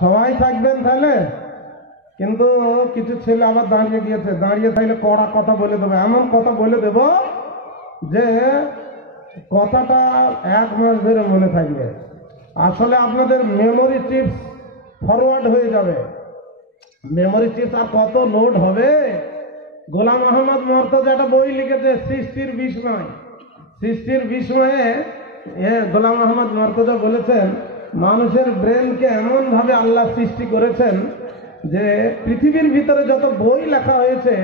সবাই থাকবেন তাহলে। কিন্তু কিছু ছেলে আবার দাঁড়িয়ে গিয়েছে, দাঁড়িয়ে থাকলে কড়া কথা বলে দেবো, এমন কথা বলে দেব যে কথাটা 1 মাস ধরে মনে থাকবে। আসলে আপনাদের মেমোরি চিপস ফরওয়ার্ড হয়ে যাবে। মেমোরি চিপস আর কত লোড হবে। গোলাম আহমদ মর্তজা একটা বই লিখেছে সৃষ্টির বিস্ময়। সৃষ্টির বিস্ময়ে গোলাম আহমদ মর্তজা বলেছেন মানুষের ব্রেনকে এমন ভাবে আল্লাহ সৃষ্টি করেছেন যে পৃথিবীর ভিতরে যত বই লেখা হয়েছে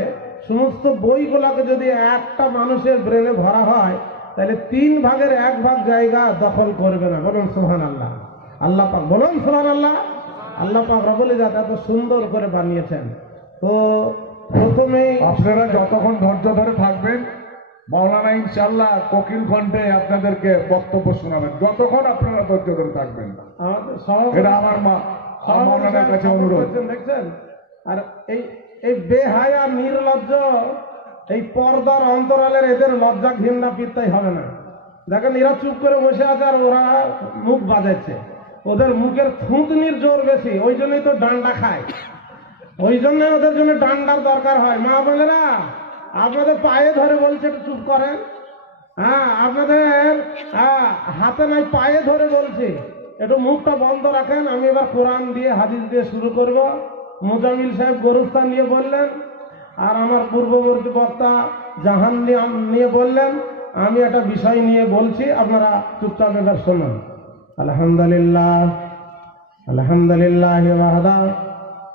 সমস্ত বইগুলোকে যদি একটা মানুষের ব্রেনে ভরা হয় তাহলে 3 ভাগের 1 ভাগ জায়গা দখল করবে না। বলুন সুবহানাল্লাহ। আল্লাহ পাক বলুন সুবহানাল্লাহ। আল্লাহ পাক রব্বুল ইজ্জত এত সুন্দর করে বানিয়েছেন। তো প্রথমেই আপনারা যতক্ষণ ধৈর্য ধরে থাকবেন মাওলানা ইনশাআল্লাহ কোকিল কণ্ঠে আপনাদেরকে বক্তব্য শোনাবেন, যতক্ষণ আপনারা ধৈর্য ধরে থাকবেন। এটা আমার মাওলানার কাছে অনুরোধ। দেখছেন, আর এই বেহায়া নির্লজ্জ এই পর্দার অন্তরালের এদের লজ্জা ঘৃণা পিত্তাই হবে না। দেখেন এরা চুপ করে বসে আছে আর ওরা মুখ বাজাচ্ছে। ওদের মুখের থুতনির জোর বেশি, ওই জন্যই তো ডান্ডা খায়। ওই জন্য ওদের জন্য ডান্ডার দরকার হয়। মা বোনেরা আপনাদের পায়ে ধরে বলছে একটু চুপ করেন। হ্যাঁ, আপনাদের হাতে নাই পায়ে ধরে বলছে একটু মুখটা বন্ধ রাখেন। আমি এবার কোরআন দিয়ে হাদিস দিয়ে শুরু করব। মুজামিল সাহেব গরুস্থান নিয়ে বললেন, আর আমার পূর্ববর্তী বক্তা জাহান নিয়ে বললেন। আমি একটা বিষয় নিয়ে বলছি, আপনারা চুপচাপ এবার শুনুন। আলহামদুলিল্লাহ আলহামদুলিল্লাহ ওয়াহদা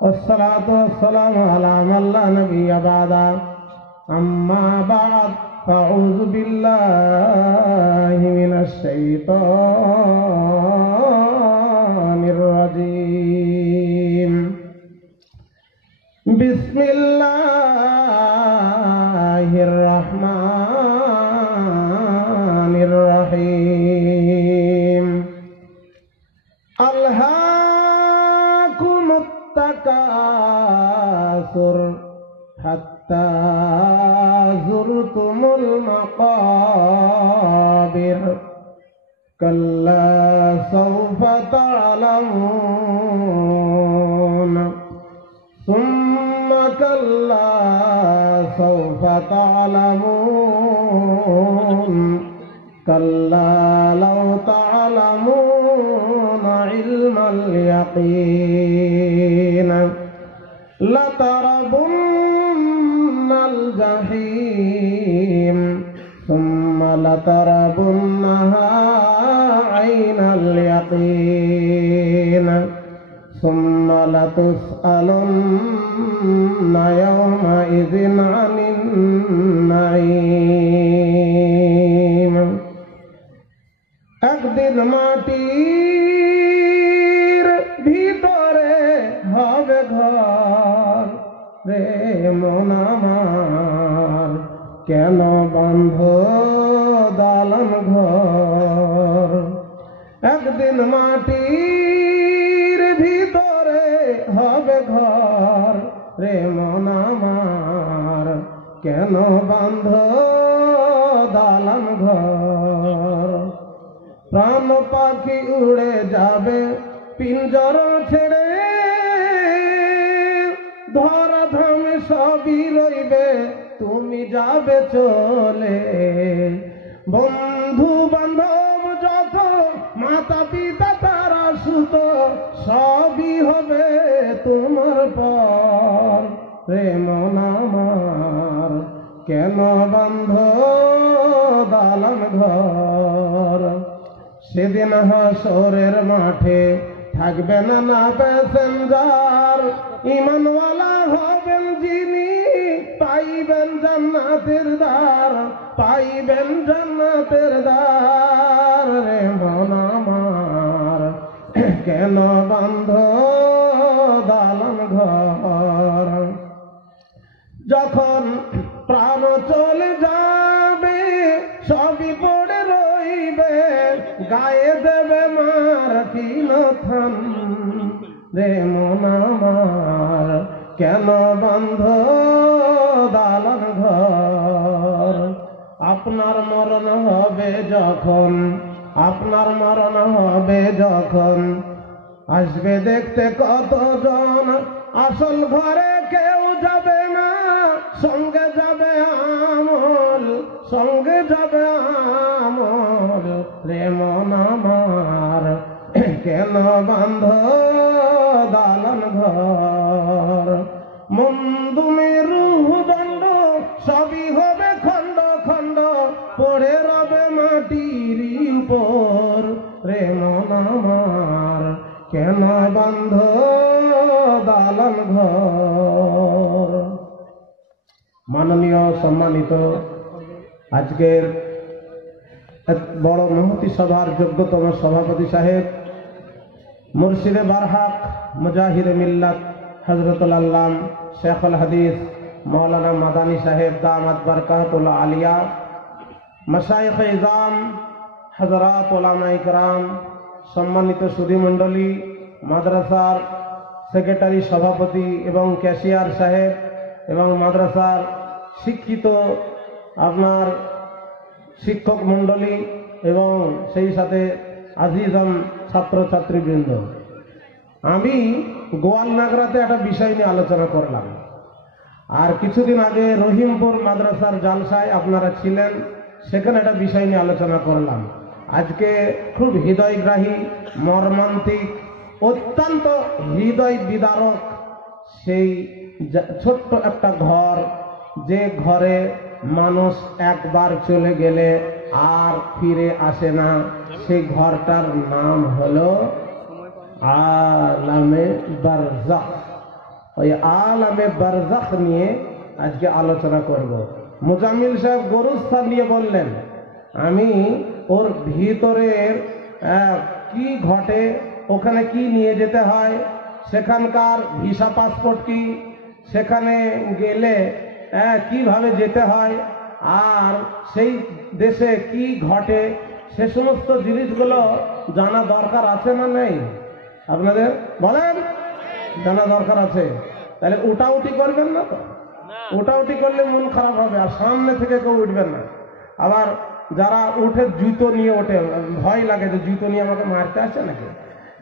والصلاة والسلام على من لا نبي بعده أما بعد فأعوذ بالله من الشيطان الرجيم بسم الله الرحمن الرحيم ألهاكم التكاثر حتى زرتم المقابر كلا سوف تعلمون ثم كلا سوف تعلمون كلا لو تعلمون علم اليقين لتربن الجحيم ثم لتربنها عين اليقين ثم لتسألن يومئذ عن النعيم একদিন মাটির ভিতরে হবে ঘর রে মন আমার, কেন বন্ধ দালান ঘর। একদিন মাটির ভিতরে হবে ঘর রে মন আমার, কেন বন্ধ দালান ঘর। প্রাণ পাখি উড়ে যাবে পিঞ্জর ছেড়ে, ধরা ধামে সবই রইবে তুমি যাবে চলে। বন্ধু বান্ধব যত মাতা পিতা তারা সুত সবই হবে তোমার পর রে মন আমার, কেন বন্ধ দালান ঘর। সেদিন হাসরের মাঠে থাকবেন না প্যাসেঞ্জার, ঈমানওয়ালা হবেন যিনি পাইবেন জান্নাতের দ্বার, পাইবেন জান্নাতের দ্বার রে মন আমার, কেন বন্ধ দালান ঘর। যখন প্রাণ চলে যাবে সবই পড়ে রইবে, গায়ে দেবে মার কিনথান রে মন আমার, কেন বন্ধ দালান ঘর। আপনার মরণ হবে যখন, আপনার মরণ হবে যখন, আসবে দেখতে কতজন, আসল ঘরে কেউ যাবে না, সঙ্গে যাবে আমল, সঙ্গে যাবে আমল। রে মন আমার কেন বান্ধ দালান ঘর, মন্দু মেরু দণ্ড সবই হবে খণ্ড খণ্ড, পড়ে রবে মাটির উপর। রে মন আমার কেন বান্ধ দালান ঘর। মাননীয় সম্মানিত আজকের বড় মহতি সভার যোগ্যতম সভাপতি সাহেব, মুর্শিদে বারহাক মুজাহিদে মিল্লাত হযরতুল আল্লাম শেখুল হাদিস মৌলানা মাদানী সাহেব দামাত বরকাতুল আলিয়া, মাশায়েখ ইজাম, হযরত উলামা ইকরাম, সম্মানিত সুধী মণ্ডলী, মাদ্রাসার সেক্রেটারি সভাপতি এবং ক্যাশিয়ার সাহেব এবং মাদ্রাসার শিক্ষিত আপনার শিক্ষক মণ্ডলী এবং সেই সাথে আজিজাম ছাত্রছাত্রীবৃন্দ, আমি গোয়ালনাগরাতে একটা বিষয় নিয়ে আলোচনা করলাম। আর কিছুদিন আগে রহিমপুর মাদ্রাসার জালসায় আপনারা ছিলেন, সেখানে একটা বিষয় নিয়ে আলোচনা করলাম। আজকে খুব হৃদয়গ্রাহী, মর্মান্তিক, অত্যন্ত হৃদয় বিদারক সেই ছোট্ট একটা ঘর, যে ঘরে মানুষ একবার চলে গেলে আর ফিরে আসে না, সেই ঘরটার নাম হলো আলামে বারজাখ। ওই আলামে বারজাখ নিয়ে আজকে আলোচনা করব। মুজাম্মিল সাহেব গরুস্থান নিয়ে বললেন, আমি ওর ভিতরের কি ঘটে, ওখানে কি নিয়ে যেতে হয়, সেখানকার ভিসা পাসপোর্ট কি, সেখানে গেলে কিভাবে যেতে হয়, আর সেই দেশে কি ঘটে, সে সমস্ত জিনিসগুলো জানা দরকার আছে না নেই? আপনাদের বলেন, জানা দরকার আছে। তাহলে উঠাউঠি করবেন না তো? উঠাউঠি করলে মন খারাপ হবে, আর সামনে থেকে কেউ উঠবেন না। আবার যারা উঠে জুতো নিয়ে ওঠে, ভয় লাগে যে জুতো নিয়ে আমাকে মারতে আসছে নাকি,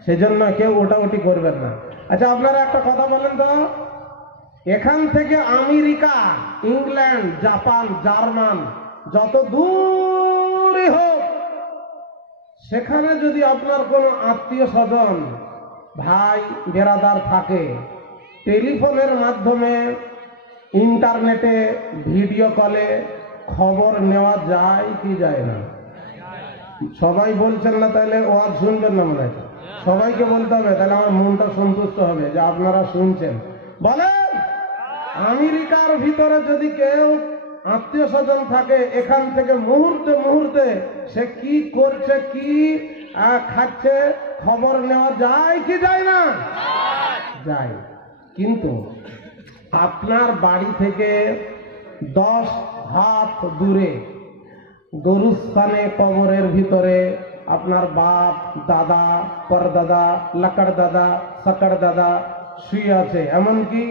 সেজন্য কেউ ওঠাউঠি করবেন না। আচ্ছা, আপনারা একটা কথা বলেন তো, এখান থেকে আমেরিকা, ইংল্যান্ড, জাপান, জার্মান, যত দূরই হোক, সেখানে যদি আপনার কোনো আত্মীয় স্বজন, ভাই বেরাদার থাকে, টেলিফোনের মাধ্যমে, ইন্টারনেটে, ভিডিও কলে খবর নেওয়া যায় কি যায় না? সবাই বলছেন না, তাহলে ওয়াজ শুনবেন না মনে হয়। সবাইকে বলতে হবে, তাহলে আমার মনটা সন্তুষ্ট হবে যে আপনারা শুনছেন। বলেন, আমেরিকার ভিতরে যদি কেউ আত্মীয় স্বজন থাকে, এখান থেকে মুহূর্তে মুহূর্তে সে কি করছে, কি খাচ্ছে, খবর নেওয়া যায় কি যায় না? যায়। কিন্তু আপনার বাড়ি থেকে 10 হাত দূরে গরুস্থানে, কবরের ভিতরে আপনার বাপ, দাদা, পরদাদা, লাকড় দাদা, সাকড় দাদা শুয়ে আছে। এমনকি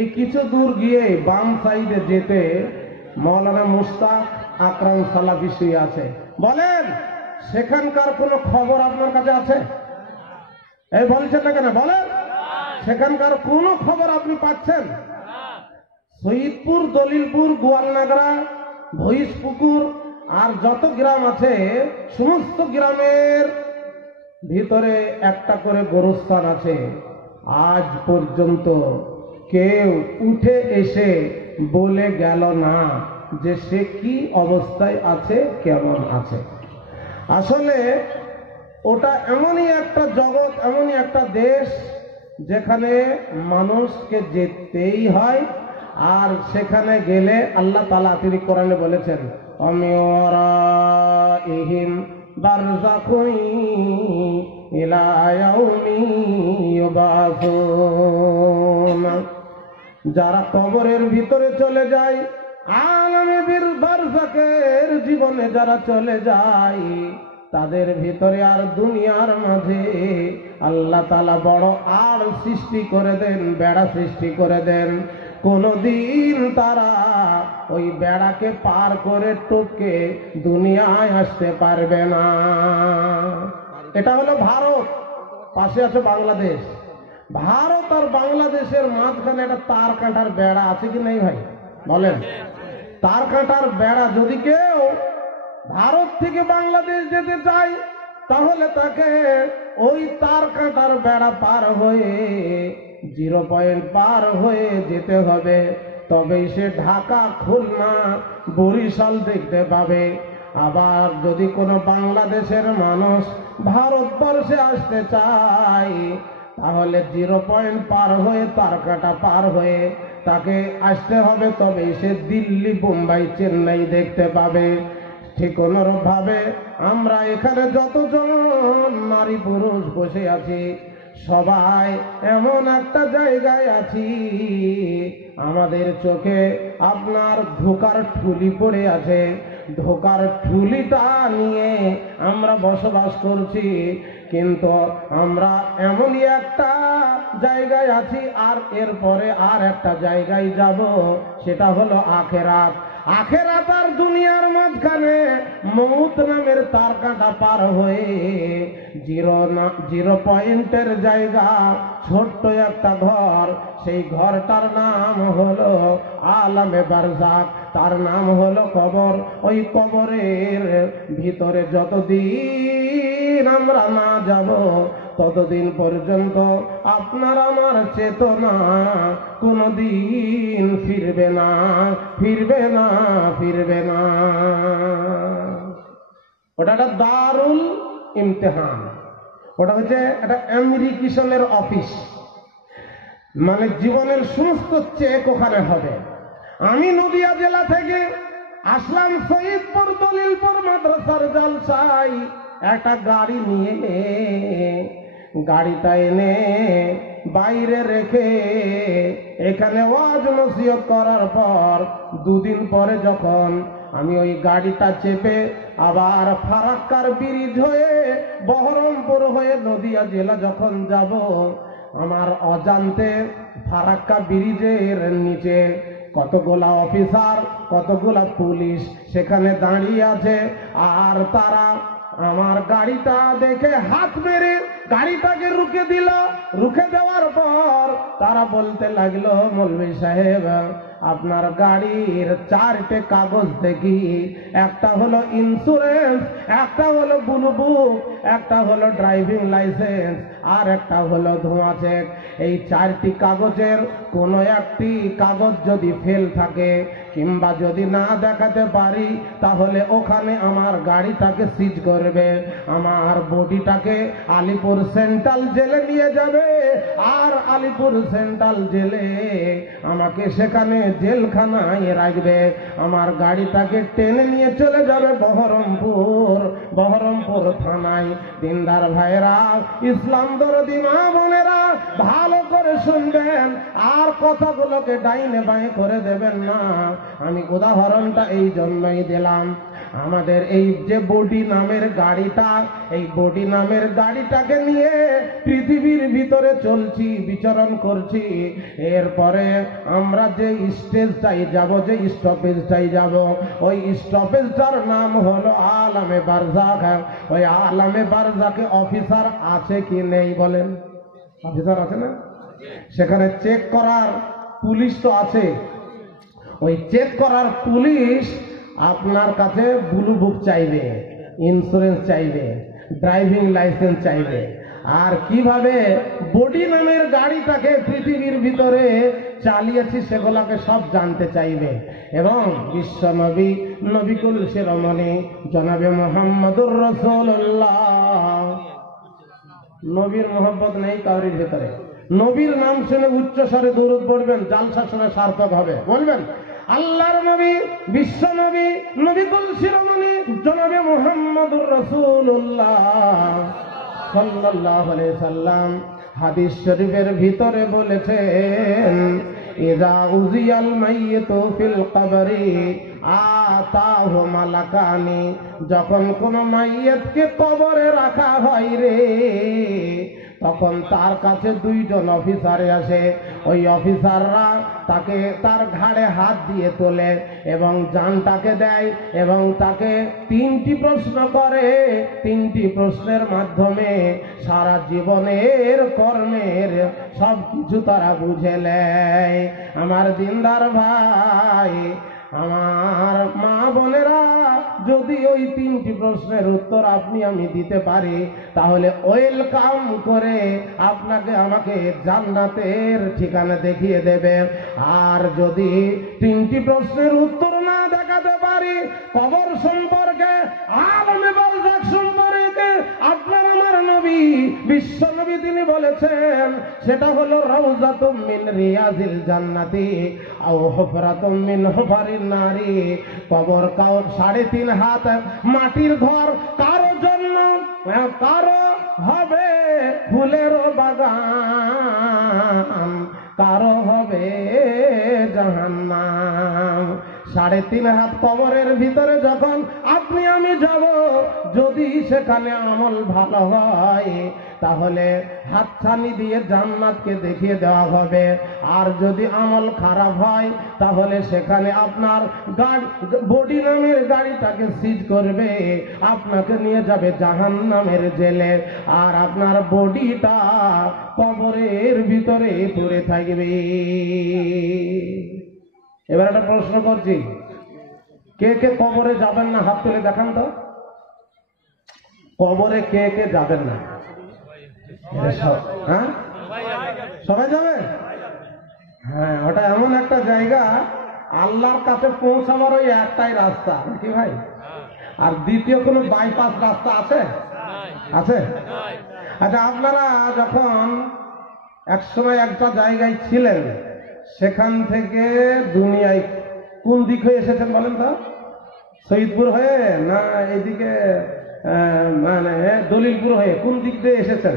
এই কিছু দূর গিয়ে বাম সাইডে যেতে মৌলানা মুস্তাক আকরাম সালাফি শুয়ে আছে। বলেন, সেখানকার কোনো খবর আপনার কাছে আছে? এই বলছেন না কেন? বলেন, সেখানকার কোনো খবর আপনি পাচ্ছেন? শহীদপুর, দলিলপুর, গোয়ালনাগরা, ভইসপুকুর আর যত গ্রাম আছে, সমস্ত গ্রামের ভিতরে একটা করে গোরস্থান আছে। আজ পর্যন্ত কেউ উঠে এসে বলে গেল না যে সে কি অবস্থায় আছে, কেমন আছে। আসলে ওটা এমনই একটা জগৎ, এমনই একটা দেশ, যেখানে মানুষকে যেতেই হয়। আর সেখানে গেলে আল্লাহ তাআলা তিনি কোরআনে বলেছেন, অমিওরাইহিম বারযাখুন ইলা ইয়াউমি ইউবাসুন। যারা কবরের ভিতরে চলে যায়, আলামে বারযাখের জীবনে যারা চলে যায়, তাদের ভিতরে আর দুনিয়ার মাঝে আল্লাহ তাআলা বড় আর সৃষ্টি করে দেন, বেড়া সৃষ্টি করে দেন। কোনদিন তারা ওই বেড়াকে পার করে টপকে দুনিয়ায় আসতে পারবে না। এটা হলো ভারত। পাশে আছে বাংলাদেশ। ভারত আর বাংলাদেশের মাঝখানে একটা তার কাঁটার বেড়া আছে কি নেই ভাই বলেন? তার কাঁটার বেড়া, যদি কেউ ভারত থেকে বাংলাদেশ যেতে চায় তাহলে তাকে ওই তার কাঁটার বেড়া পার হয়ে 0 পয়েন্ট পার হয়ে যেতে হবে, তবেই সে ঢাকা, খুলনা, বরিশাল দেখতে পাবে। আবার যদি কোনো বাংলাদেশের মানুষ ভারতবর্ষে আসতে চায় তাহলে 0 পয়েন্ট পার হয়ে, তার কাঁটা পার হয়ে তাকে আসতে হবে, তবেই সে দিল্লি, বোম্বাই, চেন্নাই দেখতে পাবে। ঠিক অনুরূপ ভাবে আমরা এখানে যতজন নারী পুরুষ বসে আছি সবাই এমন একটা জায়গায় আছি, আমাদের চোখে আপনার ধোকার ঠুলি পড়ে আছে। ধোকার ঠুলিটা নিয়ে আমরা বসবাস করছি, কিন্তু আমরা এমনই একটা জায়গায় আছি আর এরপরে আর একটা জায়গায় যাব, সেটা হলো আখেরাত। আখেরাত আর দুনিয়ার মাঝখানে মউত নামের তার কাঁটা পার হয়ে 0 পয়েন্টের জায়গা, ছোট্ট একটা ঘর, সেই ঘরটার নাম হলো আলামে বারজাক, তার নাম হলো কবর। ওই কবরের ভিতরে যতদিন আমরা না যাব ততদিন পর্যন্ত আপনার আমার চেতনা কোনদিন ফিরবে না, ফিরবে না, ফিরবে না। ওটা একটা দারুল ইমতিহান, ওটা হচ্ছে একটা আমেরিকেশনের অফিস, মানে জীবনের সমস্ত চেক ওখানে হবে। আমি নদিয়া জেলা থেকে আসলাম শহীদপুর দলিলপুর মাদ্রাসার জলসায় একটা গাড়ি নিয়ে, গাড়িটা এনে বাইরে রেখে এখানে ওয়াজ নসিহত করার পর 2 দিন পরে যখন আমি ওই গাড়িটা চেপে আবার ফারাক্কার ব্রিজ হয়ে বহরমপুর হয়ে নদিয়া জেলা যখন যাব, আমার অজান্তে ফারাক্কা ব্রিজের নিচে কতগুলা অফিসার, কতগুলা পুলিশ সেখানে দাঁড়িয়ে আছে, আর তারা আমার গাড়িটা দেখে হাত মেরে গাড়িটাকে রুখে দিল। রুখে দেওয়ার পর তারা বলতে লাগলো, মৌলভী সাহেব আপনার গাড়ির 4টে কাগজ দেখি, একটা হলো ইন্স্যুরেন্স, একটা হলো ব্লু বুক, একটা হলো ড্রাইভিং লাইসেন্স, আর একটা হলো ধোঁয়া চেক। এই 4টি কাগজের কোনো একটি কাগজ যদি ফেল থাকে কিংবা যদি না দেখাতে পারি তাহলে ওখানে আমার গাড়িটাকে সিজ করবে, আমার বডিটাকে আলিপুর সেন্ট্রাল জেলে নিয়ে যাবে, আর আলিপুর সেন্ট্রাল জেলে আমাকে সেখানে জেলখানায় রাখবে। আমার গাড়িটাকে টেনে নিয়ে চলে যাবে বহরমপুর থানায়। দিনদার ভাইরা, ইসলাম দরদি মা বোনেরা, ভালো করে শুনবেন আর কথাগুলোকে ডাইনে বাঁয়ে করে দেবেন না। আমি উদাহরণটা এই জন্যই দিলাম, আমাদের এই যে বডি নামের গাড়িটা, এই বডি নামের গাড়িটাকে নিয়ে পৃথিবীর ভিতরে চলছি, বিচরণ করছি। এরপরে আমরা যে স্টেজটাই যাব, যে স্টপেজটাই যাব, ওই স্টপেজটার নাম হলো আলামে বারজাক। ওই আলামে বারজাকে অফিসার আছে কি নেই বলেন? অফিসার আছে না? সেখানে চেক করার পুলিশ তো আছে। ওই চেক করার পুলিশ আপনার কাছে ব্লু বুক চাইবে, ইন্স্যুরেন্স চাইবে, ড্রাইভিং লাইসেন্স চাইবে, আর কিভাবে বডি নামের গাড়িটাকে পৃথিবীর ভিতরে চালিয়েছি সেগুলোকে সব জানতে চাইবে। এবং বিশ্ব নবী, নবিকুল শিরোমণি জনাবে মুহাম্মদুর রাসূলুল্লাহ, নবীর মোহব্বত নেই কাউরির ভিতরে, নবীর নাম শুনে উচ্চ স্বরে দরুদ পড়বেন, জালসা শুনে সার্থক হবে। বলবেন আল্লাহর নবী, বিশ্ব নবী, নবিকুল শিরোমণি জনাবে মুহাম্মদুর রাসূলুল্লাহ সাল্লাল্লাহু আলাইহি সাল্লাম হাদিস শরীফের ভিতরে বলেছেন, ইযা উজিয়াল মাইয়িতু ফিল কবরি আতাহু মালাকানি, যখন কোন মাইয়িতকে কবরে রাখা হয় রে, তখন তার কাছে দুইজন অফিসারে আসে। ওই অফিসাররা তাকে তার ঘাড়ে হাত দিয়ে তোলে এবং জানটাকে দেয় এবং তাকে 3টি প্রশ্ন করে। 3টি প্রশ্নের মাধ্যমে সারা জীবনের কর্মের সব কিছু তারা বুঝে নেয়। আমার দিনদার ভাই, আমার মা বোনেরা, যদি ওই 3টি প্রশ্নের উত্তর আপনি আমি দিতে পারি তাহলে ওয়েলকাম করে আপনাকে আমাকে জান্নাতের ঠিকানা দেখিয়ে দেবে। আর যদি 3টি প্রশ্নের উত্তর না দেখাতে পারি, কবর সম্পর্কে, আলমে বারজাখ সম্পর্কে আপনার আমার নবী, বিশ্ব নবী তিনি বলেছেন সেটা হলো রাউযাতুম মিন রিয়াজিল জান্নাতি আও হুফরাতুম মিন হুফারিন নারি। কবর 3.5 হাত মাটির ঘর কারো জন্য, কারো হবে ফুলের বাগান, কারো হবে জাহান্নাম। 3.5 হাত কবরের ভিতরে যখন আপনি আমি যাব, যদি সেখানে আমল ভালো হয় তাহলে হাতছানি দিয়ে জান্নাতকে দেখিয়ে দেওয়া হবে। আর যদি আমল খারাপ হয় তাহলে সেখানে আপনার বডি নামের গাড়িটাকে সিজ করবে, আপনাকে নিয়ে যাবে জাহান্নামের জেলে, আর আপনার বডিটা কবরের ভিতরে পড়ে থাকবে। এবার একটা প্রশ্ন করছি, কে কে কবরে যাবেন না? হাত তুলে দেখান তো। কবরে কে কে যাবেন না? হ্যাঁ, সবাই যাবে? হ্যাঁ, ওটা এমন একটা জায়গা, আল্লাহর কাছে পৌঁছাবার ওই একটাই রাস্তা, কি ভাই? আর দ্বিতীয় কোনো বাইপাস রাস্তা আছে? আছে? আচ্ছা, আপনারা যখন একসময় একটা জায়গায় ছিলেন, সেখান থেকে দুনিয়ায় কোন দিক হয়ে এসেছেন বলেন তো? শহীদপুর হয়ে না এদিকে মানে দলিলপুর হয়ে, কোন দিক দিয়ে এসেছেন?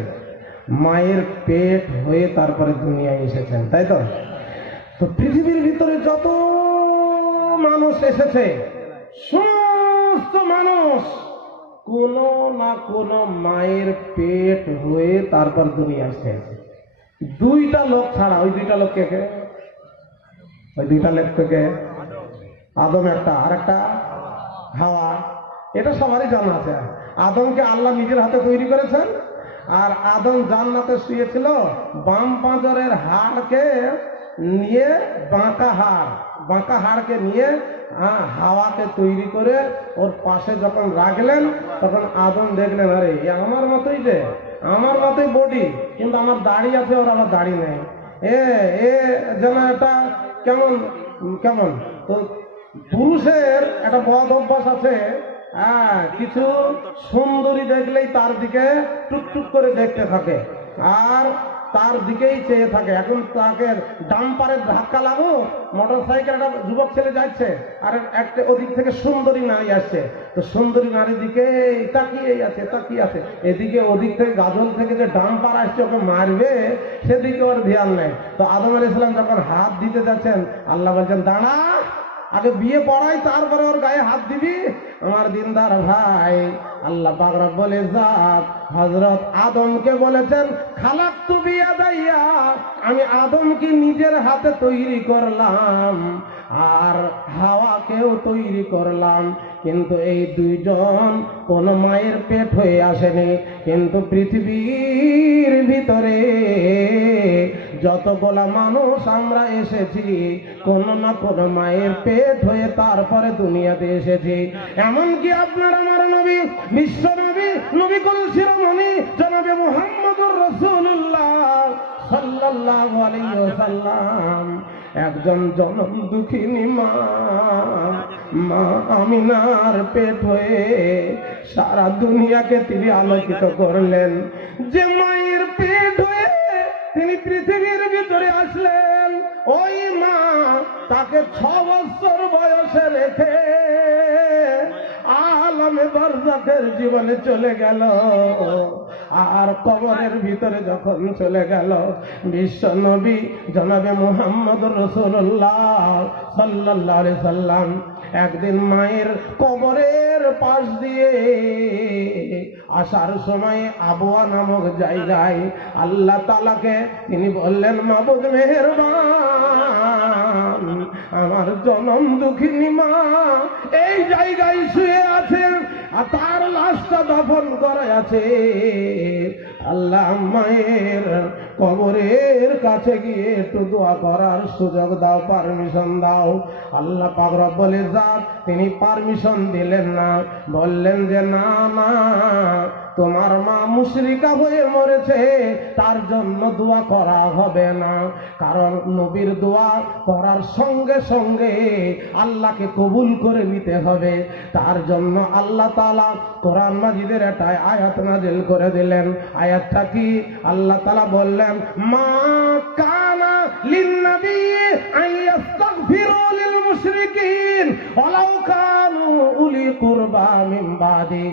মায়ের পেট হয়ে তারপরে দুনিয়ায় এসেছেন, তাই তো? তো পৃথিবীর ভিতরে যত মানুষ এসেছে, সমস্ত মানুষ কোন না কোন মায়ের পেট হয়ে তারপর দুনিয়া এসেছে। 2টা লোক ছাড়া। ওই 2টা লোক কে কে? ওই 2টা লোক থেকে আদম একটা, আর একটা হাওয়া। এটা সবারই জানা আছে। আদমকে আল্লাহ নিজের হাতে তৈরি করেছেন, আর আদম জান্নাতে শুয়েছিল, বাম পাঁজরের হাড়কে নিয়ে, বাঁকা হাড়কে নিয়ে হাওয়াকে তৈরি করে ওর পাশে যখন রাখলেন, তখন আদম দেখলেন, আরে আমার মতোই, যে আমার মতোই বডি, কিন্তু আমার দাড়ি আছে, ওর আবার দাড়ি নেই। এ যেন এটা কেমন কেমন। তো পুরুষের একটা বদ অভ্যাস আছে, কিছু সুন্দরী দেখলেই তার দিকে টুকটুক করে দেখতে থাকে, আর তার দিকেই চেয়ে থাকে। এখন তাকে ডাম্পারের ধাক্কা লাগো, মোটর সাইকেল একটা যুবক ছেলে যাচ্ছে, আর একটা ওদিক থেকে সুন্দরী নারী আসছে, তো সুন্দরী নারীর দিকে তাকিয়েই আছে, তাকিয়ে আছে। এদিকে ওদিক থেকে গাজল থেকে যে ডাম্পার আসছে ওকে মারবে, সেদিকে ওর ধ্যান নেই। তো আদম আলাইহিস সালাম যখন হাত দিতে যাচ্ছেন, আল্লাহ বলছেন, দাঁড়া, আগে বিয়ে পড়াই, তারপরে ওর গায়ে হাত দিবি। আমার দিনদার ভাই, আল্লাহ পাক রব্বুল ইজ্জত হযরত আদমকে বলেছেন, খালাকতু বিয়াদাইয়া, আমি আদমকে নিজের হাতে তৈরি করলাম, আর হাওয়াকেও তৈরি করলাম। কিন্তু এই 2জন কোন মায়ের পেট হয়ে আসেনি। কিন্তু পৃথিবীর ভিতরে যতগুলা মানুষ আমরা এসেছি, কোন না কোন মায়ের পেট হয়ে তারপরে দুনিয়াতে এসেছি। এমনকি আপনার আমার নবী, বিশ্ব নবী, নবী কুল শিরোমণি জনাবে মুহাম্মদুর রাসূলুল্লাহ সাল্লাল্লাহু আলাইহি ওয়াসাল্লাম একজন জনম দুঃখিনী মা আমিনার পেট হয়ে সারা দুনিয়াকে তিনি আলোকিত করলেন। যে মায়ের পেট হয়ে তিনি পৃথিবীর ভিতরে আসলেন, ওই মা তাকে 6 বছর বয়সে রেখে আলামে বারজাখের জীবনে চলে গেল। আর কবরের ভিতরে যখন চলে গেল, বিশ্ব নবী জনাবে মুহাম্মদুর রাসূলুল্লাহ সাল্লাল্লাহু আলাইহি সাল্লাম একদিন মায়ের কবরের পাশ দিয়ে আসার সময় আবওয়া নামক জায়গায় আল্লাহ তাআলাকে তিনি বললেন, মাবুদ মেহেরবান, আমার জনম দুঃখিনী মা এই জায়গায় শুয়ে আছেন আর তার লাশটা দাফন করা আছে। আল্লাহ মায়ের কবরের কাছে গিয়ে একটু দোয়া করার সুযোগ দাও, পারমিশন দাও। আল্লাহ পাক রব্বুল ইজ্জত তিনি পারমিশন দিলেন না, বললেন যে না না, তোমার মা মুশরিকা হয়ে মরেছে, তার জন্য দোয়া করা হবে না। কারণ নবীর দোয়া করার সঙ্গে সঙ্গে আল্লাহকে কবুল করে নিতে হবে। তার জন্য আল্লাহ তাআলা কোরআন মাজিদের একটা আয়াত নাযিল করে দিলেন। আয়াতটা কি? আল্লাহ তাআলা বললেন, মা কানা লিন-নবী আন ইস্তাগফিরু লিল মুশরিকিন ওয়ালাউ কানু উলি কুরবা মিন বাদি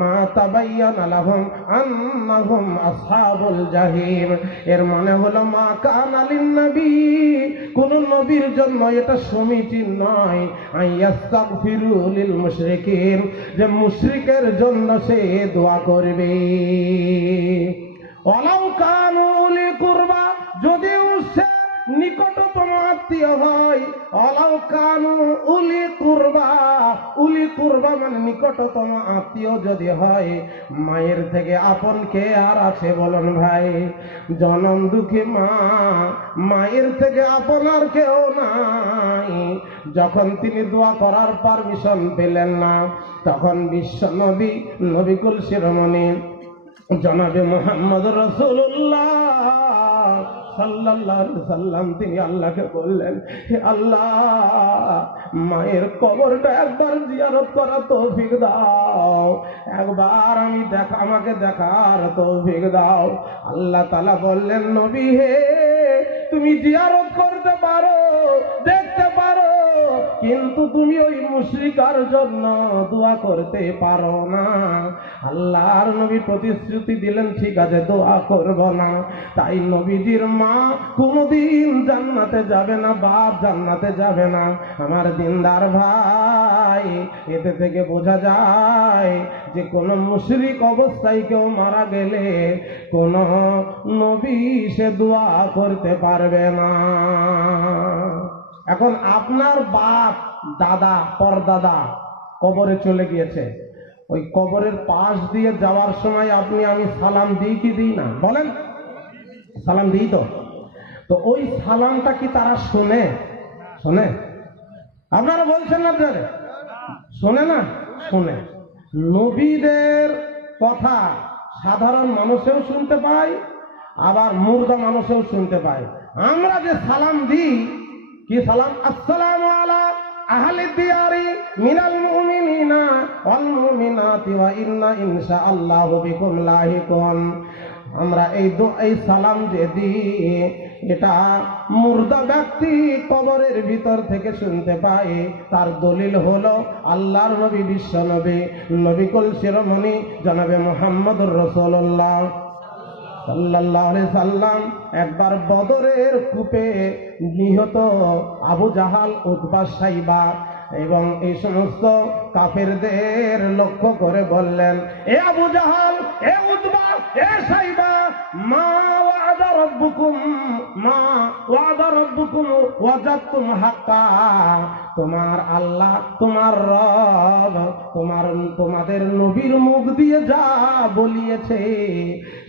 মা তাবায়্যানা লাহুম আন্নাহুম আসহাবুল জাহিম। এর মানে হলো মা কানা লিন-নবী, কোন নবীর জন্য এটা সমীচীন নয় আন ইস্তাগফিরু লিল মুশরিকিন, যে মুশরিকের জন্য সে দোয়া করবে। ওয়ালাউ কানু উলি কুরবা, যদিও সে নিকটতম আত্মীয় হয়। ওয়ালাউ কানু উলি কুরবা, উলি কুরবা মানে নিকটতম আত্মীয় যদি হয়। মায়ের থেকে আপন কে আর আছে বলুন ভাই? জনম দুঃখী মা, মায়ের থেকে আপন আর কেউ নাই। যখন তিনি দোয়া করার পারমিশন পেলেন না, তখন বিশ্ব নবী, নবিকুল শিরোমণি জনাবে মুহাম্মদ রাসূলুল্লাহ সাল্লাল্লাহু আলাইহি সাল্লাম তিনি আল্লাহকে বললেন, হে আল্লাহ, মায়ের কবরটা একবার জিয়ারত করার তৌফিক দাও, একবার আমাকে দেখার তৌফিক দাও। আল্লাহ তাআলা বললেন, নবী হে, তুমি জিয়ারত করতে পারো, দেখতে পারো, কিন্তু তুমি ওই মুশরিকার জন্য দোয়া করতে পারো না। আল্লাহর নবী প্রতিশ্রুতি দিলেন, ঠিক আছে দোয়া করব না। তাই নবীজির মা কোনদিন জান্নাতে যাবে না, বাপ জান্নাতে যাবে না। আমার দিনদার ভাই, এতে থেকে বোঝা যায় যে কোন মুশরিক অবস্থায় কেউ মারা গেলে কোন নবী সে দোয়া করতে পারবে না। এখন আপনার বাপ, দাদা, পরদাদা কবরে চলে গিয়েছে, ওই কবরের পাশ দিয়ে যাওয়ার সময় আপনি আমি সালাম দিই কি দিই না? বলেন, সালাম দিই তো। তো ওই সালামটা কি তারা শোনে? শোনে? আপনারা বলছেন না যে শোনে না? শোনে। নবীদের কথা সাধারণ মানুষেও শুনতে পায়, আবার মুর্দা মানুষেও শুনতে পায়। আমরা যে সালাম দিই, কি সালাম? আসসালামু আলা আহলি দিয়ারি মিনাল মুমিনিনা ওয়াল মুমিনাতি ওয়া ইন্না ইনশাআল্লাহু বিকুম লাহিকুন। আমরা এই সালাম যে দিই, এটা মুর্দা ব্যক্তি কবরের ভিতর থেকে শুনতে পায়। তার দলিল হলো আল্লাহর নবী, বিশ্ব নবী, নবিকুল শিরোমণি জনাবে মুহাম্মদুর রাসূলুল্লাহ সাল্লাল্লাহু আলাইহি সাল্লাম একবার বদরের কূপে নিহত আবু জাহাল, উতবা, সাইবা এবং এই সমস্ত কাফেরদের লক্ষ্য করে বললেন, এ আবু জাহাল, এ উতবা, এ সাইবা, মা ওয়াদা রাব্বুকুম ওয়াজাদতুম হাক্কা। তোমার আল্লাহ, তোমার রব তোমাদের নবীর মুখ দিয়ে যা বলিয়েছে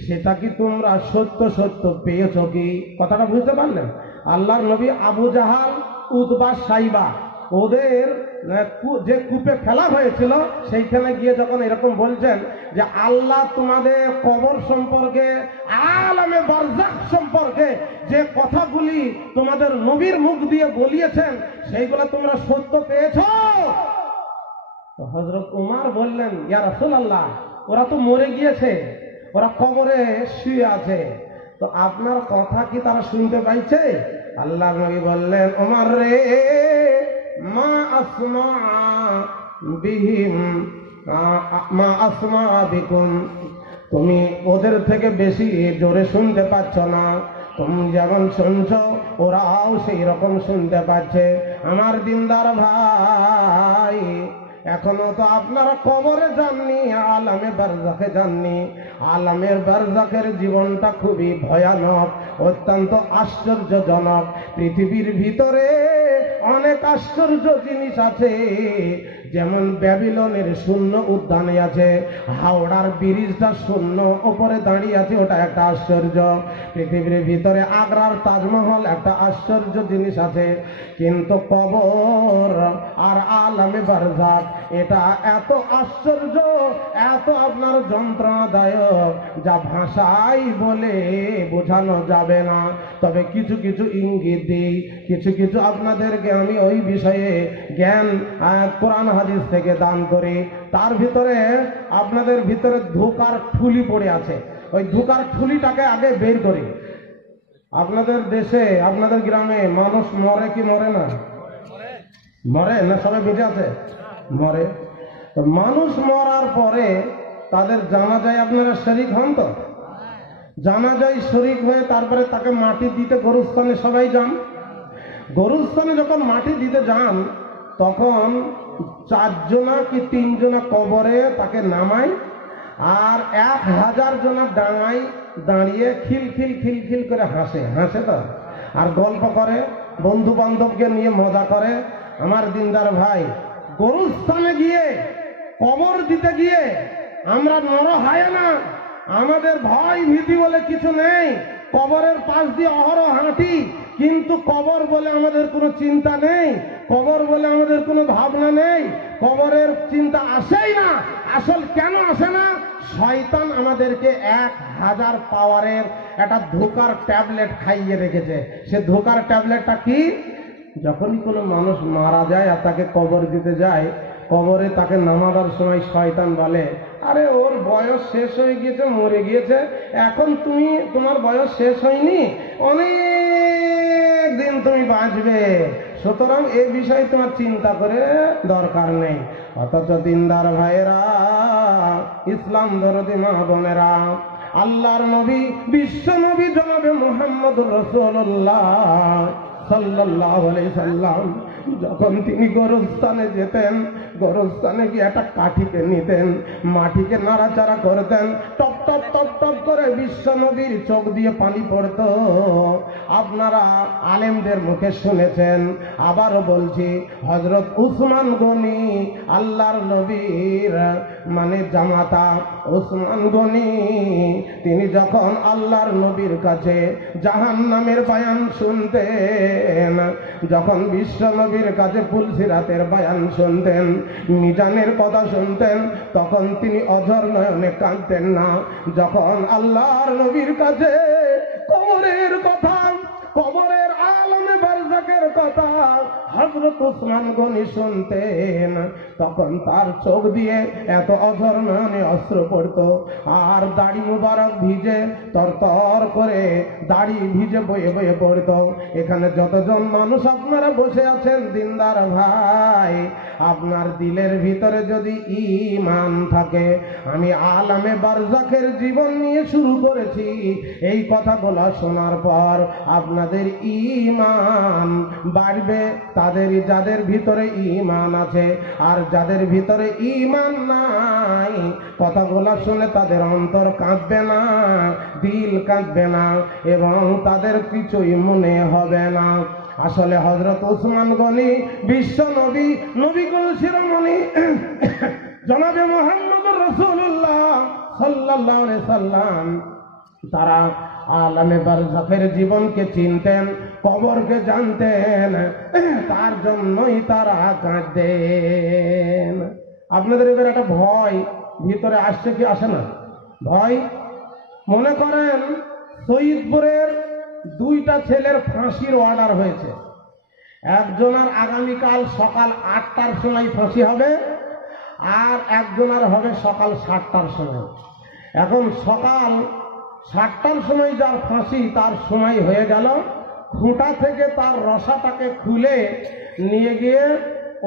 সেটা কি তোমরা সত্য সত্য পেয়েছো কি? কথাটা বুঝতে পারলেন? আল্লাহর নবী আবু জাহাল, উতবা, সাইবা ওদের যে কূপে ফেলা হয়েছিল, সেইখানে গিয়ে যখন এরকম বলছেন যে আল্লাহ তোমাদের কবর সম্পর্কে, আলামে বারজাখ সম্পর্কে যে কথাগুলি তোমাদের নবীর মুখ দিয়ে বলিয়েছেন, সেইগুলো তোমরা সত্য পেয়েছো? তো হযরত উমর বললেন, ইয়া রাসূলুল্লাহ, ওরা তো মরে গিয়েছে, ওরা কবরে শুয়ে আছে, তো আপনার কথা কি তারা শুনতে পাইছে? আল্লাহর নবী বললেন, ওমর রে, মা আসমা বিকুম, তুমি ওদের থেকে বেশি জোরে শুনতে পাচ্ছ না। তুমি যেমন শুনছ ওরাও সেই রকম শুনতে পাচ্ছে। আমার দিনদার ভাই, এখনো তো আপনারা কবরে যাননি, আলামে বারজাখে যাননি। আলামের বারজাখের জীবনটা খুবই ভয়ানক, অত্যন্ত আশ্চর্যজনক। পৃথিবীর ভিতরে অনেক আশ্চর্য জিনিস আছে, যেমন ব্যাবিলনের শূন্য উদ্যানে আছে, হাওড়ার ব্রিজটা শূন্য উপরে দাঁড়িয়ে আছে, ওটা একটা আশ্চর্য। পৃথিবীর ভিতরে আগ্রার তাজমহল একটা আশ্চর্য জিনিস আছে। কিন্তু কবর আর আলামে বারজাখ এটা এত আশ্চর্য, এত আপনার যন্ত্রণাদায়ক, যা ভাষায় বলে বোঝানো যাবে না। তবে কিছু কিছু ইঙ্গিত দিই, কিছু কিছু আপনাদেরকে আমি ওই বিষয়ে জ্ঞান কোরআন হাদিস থেকে দান করি। তার ভিতরে আপনাদের ভিতরে ধোকার ঠুলি পড়ে আছে, ওই ধোকার ঠুলিটাকে আগে বের করি। আপনাদের দেশে, আপনাদের গ্রামে মানুষ মরে কি মরে না? মরে না? সবাই বেঁচে আছে? মরে। তো মানুষ মরার পরে তাদের জানাজায় আপনারা শরীক হন তো? জানাজায় শরীক হয়ে তারপরে তাকে মাটি দিতে গরুস্থানে সবাই যান। গরুস্থানে যখন মাটি দিতে যান তখন 4 জনা কি 3 জনা কবরে তাকে নামায়, আর 1000 জনা ডাঙায় দাঁড়িয়ে খিলখিল খিলখিল করে হাসে। হাসে তো, আর গল্প করে, বন্ধু বান্ধবকে নিয়ে মজা করে। আমার দিনদার ভাই, গরুস্থানে গিয়ে কবর দিতে গিয়ে আমরা নর হয় না, আমাদের ভয় ভীতি বলে কিছু নেই। কবরের পাশ দিয়ে অহরহ হাঁটি, কিন্তু কবর বলে আমাদের কোনো চিন্তা নেই, কবর বলে আমাদের কোনো ভাবনা নেই, কবরের চিন্তা আসেই না। আসল কেন আসে না? শয়তান আমাদেরকে 1000 পাওয়ারের একটা ধোকার ট্যাবলেট খাইয়ে রেখেছে। সে ধোকার ট্যাবলেটটা কি? যখনই কোনো মানুষ মারা যায় আর তাকে কবর দিতে যায়, কবরে তাকে নামাবার সময় শয়তান বলে, আরে ওর বয়স শেষ হয়ে গিয়েছে, মরে গিয়েছে, এখন তোমার বয়স শেষ হয়নি, অনেক দিন তুমি বাঁচবে, সুতরাং এ বিষয়ে তোমার চিন্তা করে দরকার নেই। অথচ দিনদার ভাইয়েরা, ইসলাম দরদি মা বোনেরা, আল্লাহর নবী, বিশ্ব নবী জনাবে মুহাম্মদুর রাসূলুল্লাহ সাল্লাল্লাহু আলাইহি সাল্লাম যখন তিনি গরুস্থানে যেতেন, গরুস্থানে গিয়ে একটা কাঠিকে নিতেন, মাটিকে নাড়াচাড়া করতেন, টপ টপ টপ টপ করে বিশ্ব নবীর চোখ দিয়ে পানি পড়ত। আপনারা আলেমদের মুখে শুনেছেন, আবারও বলছি, হযরত উসমান গনি, আল্লাহর নবীর মানে জামাতা উসমান গনি, তিনি যখন আল্লাহর নবীর কাছে জাহান্নামের বয়ান শুনতেন, যখন বিশ্ব নবীর কাছে পুলসিরাতের বয়ান শুনতেন, মিজানের কথা শুনতেন, তখন তিনি অঝর নয়নে কাঁদতেন না। যখন আল্লাহর নবীর কাছে কবরের কথা, কবরের আলমে বারজাকের কথা হযরত উসমান গনি শুনতেন, তখন তার চোখ দিয়ে এত অঝর নয়নে অশ্রু পড়তো, আর দাড়ি মুবারক ভিজে তরতর করে দাড়ি ভিজে বয়ে বয়ে পড়তো। এখানে যতজন মানুষ আপনারা বসে আছেন দিনদার ভাই, আপনার দিলের ভিতরে যদি ঈমান থাকে, আমি আলামে বারজাকের জীবন নিয়ে শুরু করেছি, এই কথাগুলো শোনার পর আপনাদের ঈমান বাড়বে। তাদেরই যাদের ভিতরে ঈমান আছে, আর যাদের ভিতরে ঈমান নাই, কথাগুলো শুনে তাদের অন্তর কাঁদবে না, দিল কাঁদবে না, এবং তাদের কিছুই মনে হবে না। আসলে হযরত উসমান গনি বিশ্ব নবী, নবীকুল শিরোমণি জনাবে মুহাম্মদুর রাসূলুল্লাহ সাল্লাল্লাহু আলাইহি সাল্লাম, তারা আলামে বারজাখের জীবনকে চিনতেন, কবরকে জানতেন, তার জন্যই তারা কাঁদতেন। আপনাদের এবার একটা ভয় ভিতরে আসছে কি আসে না? ভয়। মনে করেন শহীদপুরের 2টা ছেলের ফাঁসির অর্ডার হয়েছে, একজনের আগামীকাল সকাল 8টার সময় ফাঁসি হবে, আর একজনের হবে সকাল 7টার সময়। এখন সকাল 7টার সময় যার ফাঁসি, তার সময় হয়ে গেল, খুঁটা থেকে তার রসাটাকে খুলে নিয়ে গিয়ে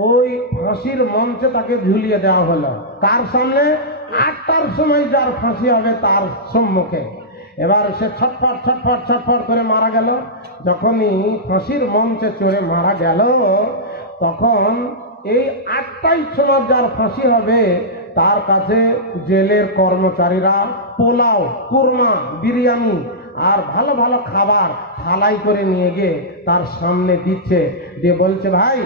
ওই ফাঁসির মঞ্চে তাকে ঝুলিয়ে দেওয়া হলো। তার সামনে 8টার সময় যার ফাঁসি হবে তার সম্মুখে। এবার সে ছটফট ছটফট ছটফট করে মারা গেল। যখনই ফাঁসির মঞ্চে চড়ে মারা গেল, তখন এই 8টায় সময় যার ফাঁসি হবে তার কাছে জেলের কর্মচারীরা পোলাও, কুরমা, বিরিয়ানি আর ভালো ভালো খাবার থালাই করে নিয়ে গিয়ে তার সামনে দিচ্ছে, দিয়ে বলছে, ভাই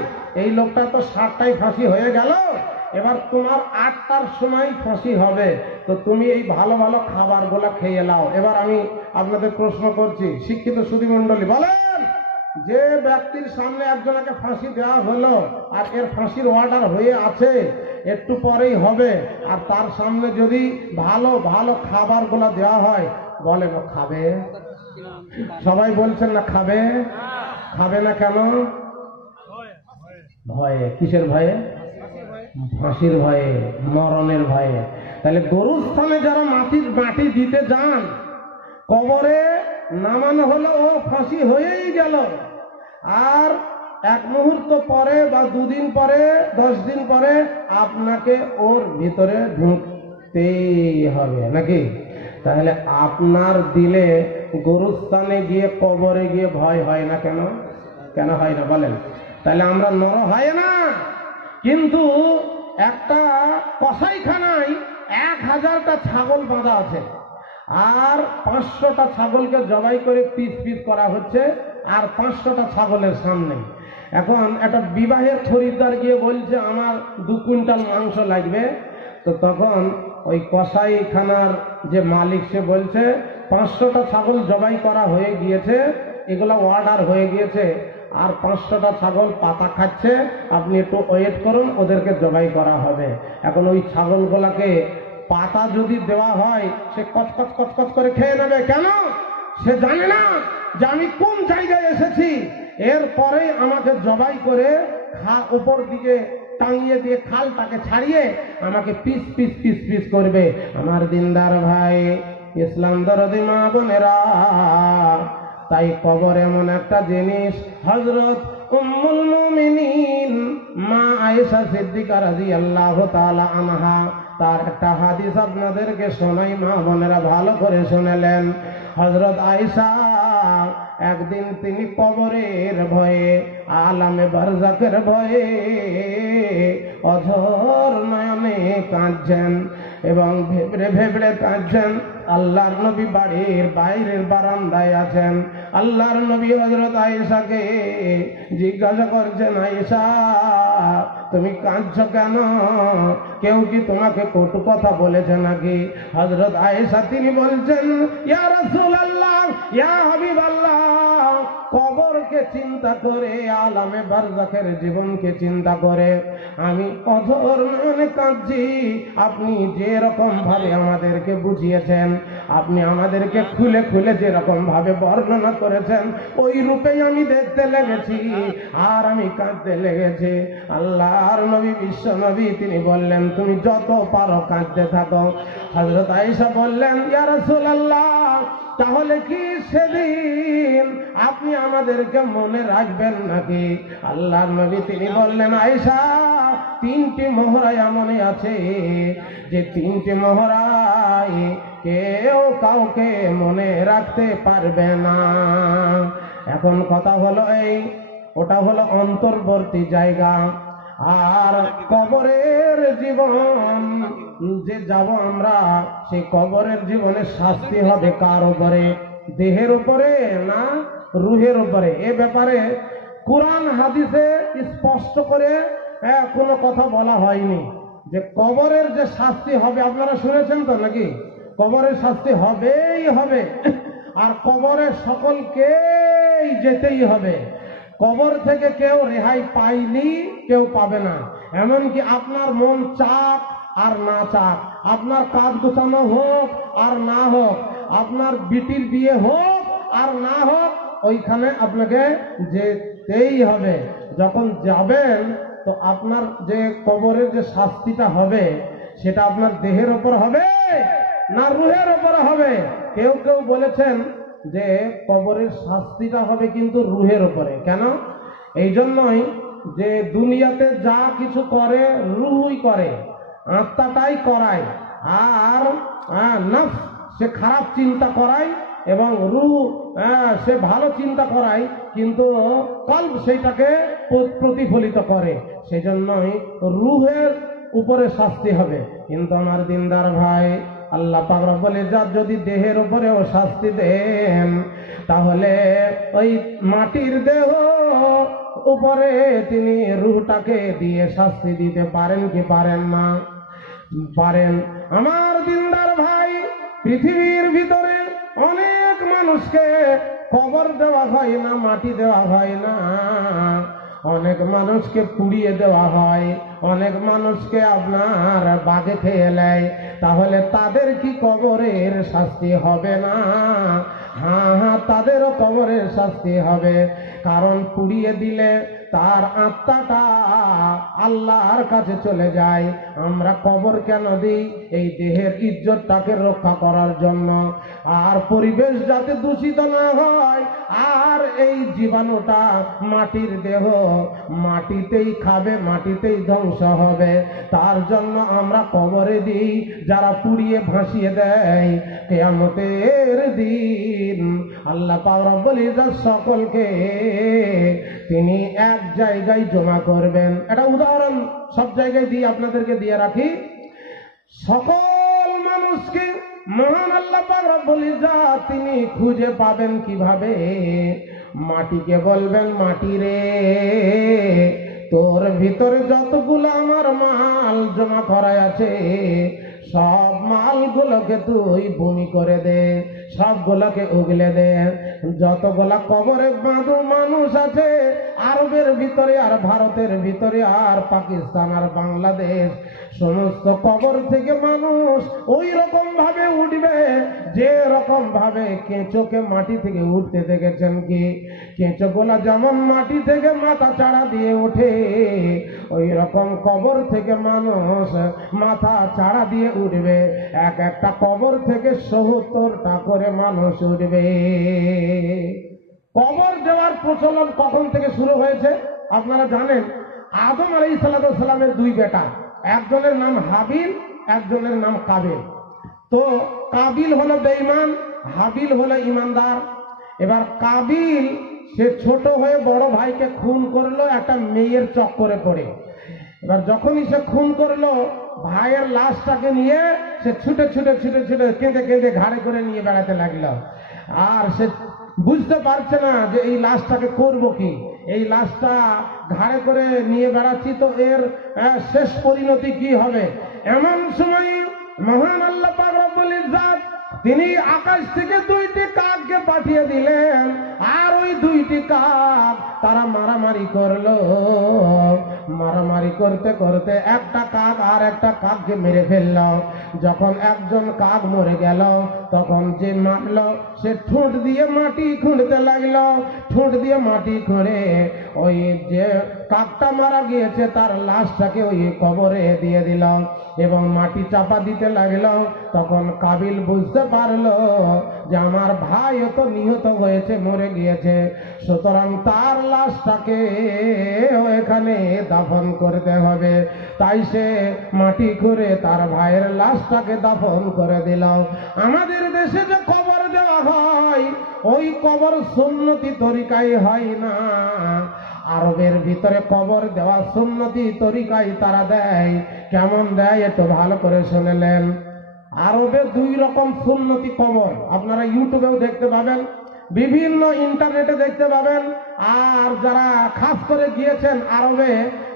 এই লোকটা তো 7টায় ফাঁসি হয়ে গেল, এবার তোমার 8টার সময় ফাঁসি হবে, তো তুমি এই ভালো ভালো খাবারগুলো খেয়ে নাও। এবার আমি আপনাদের প্রশ্ন করছি, শিক্ষিত সুধীমণ্ডলী, বলেন যে ব্যক্তির সামনে একজনকে ফাঁসি দেওয়া হলো আর এর ফাঁসির অর্ডার হয়ে আছে, একটু পরেই হবে, আর তার সামনে যদি ভালো ভালো খাবারগুলো দেওয়া হয়, বলেন ও খাবে? সবাই বলছেন না খাবে। খাবে না কেন? ভয়ে। কিসের ভয়ে? ফাঁসির ভয়ে, মরণের ভয়ে। তাহলে গরুর স্থানে যারা মাটি দিতে যান, কবরে নামানো হলো ও ফাঁসি হয়েই গেল, আর 1 মুহূর্ত পরে বা 2 দিন পরে, 10 দিন পরে আপনাকে ওর ভিতরে ঢুকতেই হবে, নাকি? তাহলে আপনার দিলে গরুস্থানে গিয়ে, কবরে গিয়ে ভয় হয় না কেন? কেন হয় না বলেন? তাহলে আমরা নর হয় না, কিন্তু একটা কসাইখানায় 1000টা ছাগল বাঁধা আছে, আর 500টা ছাগলকে জবাই করে পিস পিস করা হচ্ছে, আর 500টা ছাগলের সামনে। এখন একটা বিবাহের খরিদ্দার গিয়ে বলছে আমার 2 কুইন্টাল মাংস লাগবে, তো তখন ওই কসাইখানার যে মালিক সে বলছে 500টা ছাগল জবাই করা হয়ে গিয়েছে, এগুলো অর্ডার হয়ে গিয়েছে, আর 500টা ছাগল পাতা খাচ্ছে, আপনি একটু ওয়েট করুন, ওদেরকে জবাই করা হবে। এখন ওই ছাগলগুলাকে পাতা যদি দেওয়া হয়, সে কচকচ কচকচ করে খেয়ে নেবে। কেন? সে জানে না যে আমি কোন জায়গায় এসেছি, এরপরে আমাকে জবাই করে উপর দিকে টাঙিয়ে দিয়ে খালটাকে ছাড়িয়ে আমাকে পিস পিস পিস পিস করবে। আমার দিনদার ভাই, ইসলাম দরদি মা বোনেরা, তাই কবর এমন একটা জিনিস, হযরত উম্মুল মুমিনিন মা আয়েশা সিদ্দিকা রাদিয়াল্লাহু তাআলা আনহা তার একটা হাদিস আপনাদেরকে শোনাই, মা বোনেরা ভালো করে শুনলেন। হযরত আয়েশা একদিন তিনি কবরের ভয়ে, আলামে বারজাকের ভয়ে অঝর নয়নে কাঁদছেন এবং ভেবড়ে ভেবড়ে কাঁদছেন। আল্লাহর নবী বাড়ির বাইরের বারান্দায় আছেন। আল্লাহর নবী হযরত আয়েশাকে জিজ্ঞাসা করছেন, আয়েশা তুমি কাঁদছো কেন? কেউ কি তোমাকে কটু কথা বলেছে নাকি? হযরত আয়েশা তিনি বলছেন, ইয়া রাসূলুল্লাহ, ইয়া হাবিবাল্লাহ, কবরকে চিন্তা করে, আলামে বারজাখের জীবনকে চিন্তা করে আমি অঝর নয়নে কাঁদছি। আপনি যে রকম ভাবে আমাদেরকে বুঝিয়েছেন, আপনি আমাদেরকে খুলে খুলে যেরকম ভাবে বর্ণনা করেছেন, ওই রূপেই আমি দেখতে লেগেছি আর আমি কাঁদতে লেগেছি। আল্লাহর নবী, বিশ্ব নবী, তিনি বললেন তুমি যত পারো কাঁদতে থাকো। হযরত আয়েশা বললেন, ইয়া রাসূলুল্লাহ, তাহলে কি সেদিন আপনি আমাদেরকে মনে রাখবেন নাকি? আল্লাহর নবী তিনি বললেন, আয়েশা, 3টি মহড়ায় এমনই আছে যে 3টি মহড়ায় কেউ কাউকে মনে রাখতে পারবে না। এখন কথা হলো এই, ওটা হলো অন্তর্বর্তী জায়গা, আর কবরের জীবন যে যাব আমরা, সেই কবরের জীবনে শাস্তি হবে কার উপরে? দেহের উপরে না রুহের উপরে? এ ব্যাপারে কুরআন হাদিসে স্পষ্ট করে কোনো কথা বলা হয়নি যে কবরের যে শাস্তি হবে। আপনারা শুনেছেন তো নাকি? কবরের শাস্তি হবেই হবে, আর কবরে সকলকেই যেতেই হবে। কবর থেকে কেউ রেহাই পায়নি, কেউ পাবে না। এমনকি আপনার মন চাক আর না চাক, আপনার কাজ গোছানো হোক আর না হোক, আপনার বিটির বিয়ে হোক আর না হোক, ওইখানে আপনাকে যেতেই হবে। যখন যাবেন তো আপনার যে কবরের যে শাস্তিটা হবে, সেটা আপনার দেহের ওপর হবে না রুহের ওপর হবে? কেউ কেউ বলেছেন যে কবরের শাস্তিটা হবে কিন্তু রুহের উপরে। কেন? এই জন্যই যে দুনিয়াতে যা কিছু করে রুহই করে, আত্মাটাই করায়, আর নফস সে খারাপ চিন্তা করায় এবং রুহ সে ভালো চিন্তা করায়, কিন্তু কল্প সেইটাকে প্রতিফলিত করে। সেই জন্যই রুহের উপরে শাস্তি হবে। কিন্তু আমার দিনদার ভাই, আল্লাহ পাক রব্বুল ইজ্জত যদি দেহের উপরেও শাস্তি দেন, তাহলে ওই মাটির দেহ উপরে তিনি রুহটাকে দিয়ে শাস্তি দিতে পারেন কি পারেন না? পারেন। আমার দিনদার ভাই, পৃথিবীর ভিতরে অনেক মানুষকে কবর দেওয়া হয় না, মাটি দেওয়া হয় না, অনেক মানুষকে পুড়িয়ে দেওয়া হয়, অনেক মানুষকে আপনার বাঘে খেয়ে নেয়। তাহলে তাদের কি কবরের শাস্তি হবে না? হ্যাঁ হ্যাঁ, তাদেরও কবরের শাস্তি হবে। কারণ পুড়িয়ে দিলে তার আত্মাটা আল্লাহর কাছে চলে যায়। আমরা কবর কেন দিই? এই দেহের ইজ্জতটাকে রক্ষা করার জন্য, আর পরিবেশ যাতে দূষিত না হয়, আর এই জীবাণুটা মাটির দেহ মাটিতেই খাবে, মাটিতেই ধ্বংস হবে, তার জন্য আমরা কবরে দিই। যারা পুড়িয়ে ভাসিয়ে দেয়, কিয়ামতের দিন আল্লাহ পাক রব্বুল ইজ্জত সকলকে তিনি এক জায়গায় জমা করবেন। এটা উদাহরণ সব জায়গায় দিয়ে আপনাদেরকে দিয়ে রাখি। সকল মানুষকে মহান আল্লাহ পাক রব্বুল ইজ্জত তিনি খুঁজে পাবেন কিভাবে? মাটিকে বলবেন, মাটি রে, তোর ভিতরে যতগুলো আমার মাল জমা করা আছে, সব মালগুলোকে তুই বমি করে দে, সবগুলোকে উগলে দে। যতগুলা কবরে বাঁধো মানুষ আছে আরবের ভিতরে, আর ভারতের ভিতরে, আর পাকিস্তান, আর বাংলাদেশ, সমস্ত কবর থেকে মানুষ ওই রকম ভাবে উঠবে যে রকম ভাবে কেঁচোকে মাটি থেকে উঠতে দেখেছেন কি? কেঁচোগুলা যেমন মাটি থেকে মাথা চাড়া দিয়ে ওঠে, ওই রকম কবর থেকে মানুষ মাথা চাড়া দিয়ে উঠবে। এক একটা কবর থেকে ৭০টা করে মানুষ উঠবে। কবর দেওয়ার প্রচলন কখন থেকে শুরু হয়েছে আপনারা জানেন? আদম আলাইহিস সালামের দুই বেটা, একজনের নাম হাবিল, একজনের নাম কাবিল। তো কাবিল হলো বেঈমান, হাবিল হলো ইমানদার। এবার কাবিল সে ছোট হয়ে বড় ভাইকে খুন করলো একটা মেয়ের চক্করে পড়ে। এবার যখনই সে খুন করলো, ভাইয়ের লাশটাকে নিয়ে সে ছুটে ছুটে ছুটে ছুটে কেঁদে কেঁদে ঘাড়ে করে নিয়ে বেড়াতে লাগলো। আর সে বুঝতে পারছে না যে এই লাশটাকে করবো কি, এই লাশটা ঘাড়ে করে নিয়ে বেড়াচ্ছি তো এর শেষ পরিণতি কি হবে। এমন সময় মহান আল্লাহ পাক রব্বুল ইজ্জত তিনি আকাশ থেকে দুইটি কাককে পাঠিয়ে দিলেন, আর ওই দুইটি কাক তারা মারামারি করলো। মারামারি করতে করতে একটা কাক আর একটা কাককে মেরে ফেলল। যখন একজন কাক মরে গেল, তখন যে মারল সে ঠোঁট দিয়ে মাটি খুঁড়তে লাগলো। ঠোঁট দিয়ে মাটি খুঁড়ে ওই যে কাকটা মারা গিয়েছে তার লাশটাকে ওই কবরে দিয়ে দিল এবং মাটি চাপা দিতে লাগলো। তখন কাবিল বুঝতে পারলো যে আমার ভাই তো নিহত হয়েছে, মরে গিয়েছে, সুতরাং তার লাশটাকে এখানে দাফন করতে হবে। তাই সে মাটি খুঁড়ে তার ভাইয়ের লাশটাকে দাফন করে দিল। আমাদের দেশে যে কবর দেওয়া হয়, ওই কবর সুন্নতি তরিকায় হয় না। আরবের ভিতরে কবর দেওয়া সুন্নতি তরিকায় তারা দেয়। কেমন দেয় একটু ভালো করে শুনলেন। আরবে দুই রকম সুন্নতি কবর আপনারা ইউটিউবেও দেখতে পাবেন, বিভিন্ন ইন্টারনেটে দেখতে পাবেন। আর যারা খাস করে গিয়েছেন আরবে,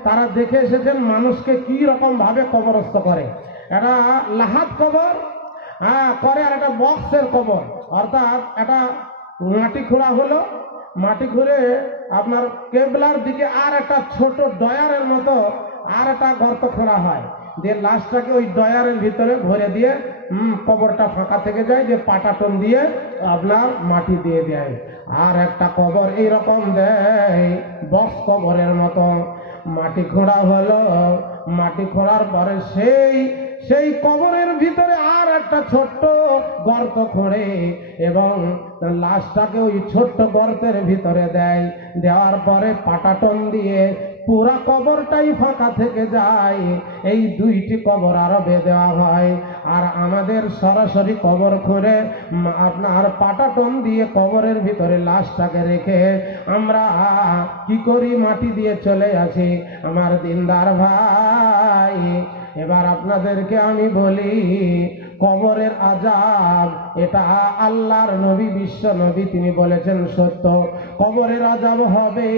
তারা দেখে এসেছেন মানুষকে কি রকম ভাবে কবরস্থ করে। এটা লাহাত কবর করে, আর একটা বক্সের কবর, অর্থাৎ এটা মাটি খোঁড়া হলো, মাটি খুঁড়ে আপনার কেবলার দিকে আর একটা ছোট ডয়ারের মতো আর একটা গর্ত খোঁড়া হয়, দিয়ে লাশটাকে ওই ডয়ারের ভিতরে ভরে দিয়ে কবরটা ফাঁকা থেকে যায়, যে পাটাটন দিয়ে আপনার মাটি দিয়ে দেয়। আর একটা কবর এইরকম দেয় বক্স কবরের মতো। মাটি খোঁড়া হলো, মাটি খোঁড়ার পরে সেই কবরের ভিতরে আর একটা ছোট্ট গর্ত খোঁড়ে এবং লাশটাকে ওই ছোট্ট গর্তের ভিতরে দেয়। দেওয়ার পরে পাটাটন দিয়ে পুরা কবরটাই ফাঁকা থেকে যায়, এই দুইটি কবর আরো বেঁধে হয়। আর আমাদের সরাসরি কবর খুঁড়ে আপনার পাটাটন দিয়ে কবরের ভিতরে লাশটাকে রেখে আমরা কি করি, মাটি দিয়ে চলে আসি। আমার দিনদার ভাই, এবার আপনাদেরকে আমি বলি, কবরের আযাব এটা আল্লাহর নবী, বিশ্ব নবী, তিনি বলেছেন সত্য। কবরের আযাব হবে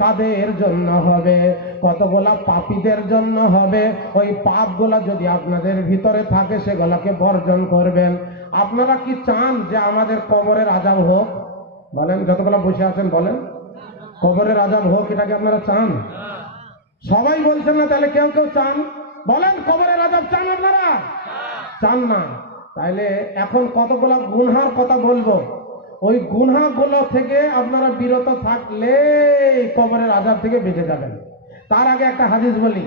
কাদের জন্য হবে? কতগুলা পাপীদের জন্য হবে। ওই পাপগুলা যদি আপনাদের ভিতরে থাকে সেগুলাকে বর্জন করবেন। আপনারা কি চান যে আমাদের কবরের আযাব হোক? বলেন, যতগুলা বসে আছেন বলেন, কবরের আযাব হোক, এটাকে আপনারা চান? সবাই বলছেন না, তাহলে কেউ কেউ চান? বলেন, কবরের আযাব চান আপনারা? চান না? তাইলে এখন কতগুলা গুনহার কথা বলবো, ওই গুনহাগুলো থেকে আপনারা বিরত থাকলে কবরের আযাব থেকে বেঁচে যাবেন। তার আগে একটা হাদিস বলি।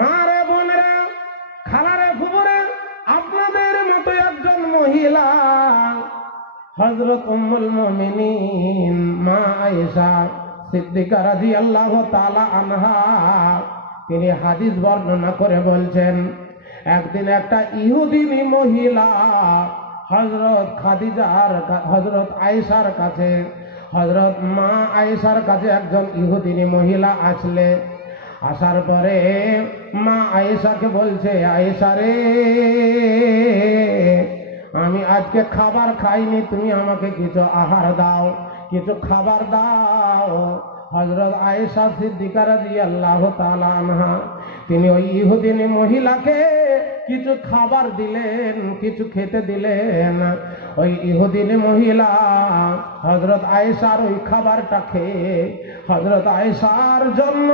মা রে, বোনেরা, খালারে, ফুফুরে, আপনাদের মতো একজন মহিলা হযরত উম্মুল মুমিনিন মা আয়েশা সিদ্দিকা রাদিয়াল্লাহু তাআলা আনহা, তিনি হাদিস বর্ণনা করে বলছেন, একদিন একটা ইহুদিনী মহিলা হযরত খাদিজার, হযরত আয়েশার কাছে, হযরত মা আয়েশার কাছে একজন ইহুদিনী মহিলা আসলে, আসার পরে মা আয়েশাকে বলছে, আয়েশা রে, আমি আজকে খাবার খাইনি, তুমি আমাকে কিছু আহার দাও, কিছু খাবার দাও। হযরত আয়েশা সিদ্দিকা রাদিয়াল্লাহু তাআলা আনহা, তিনি ওই ইহুদিনী মহিলাকে কিছু খাবার দিলেন, কিছু খেতে দিলেন। ওই ইহুদিনী মহিলা হযরত আয়েশার ওই খাবারটা খেয়ে হযরত আয়েশার জন্য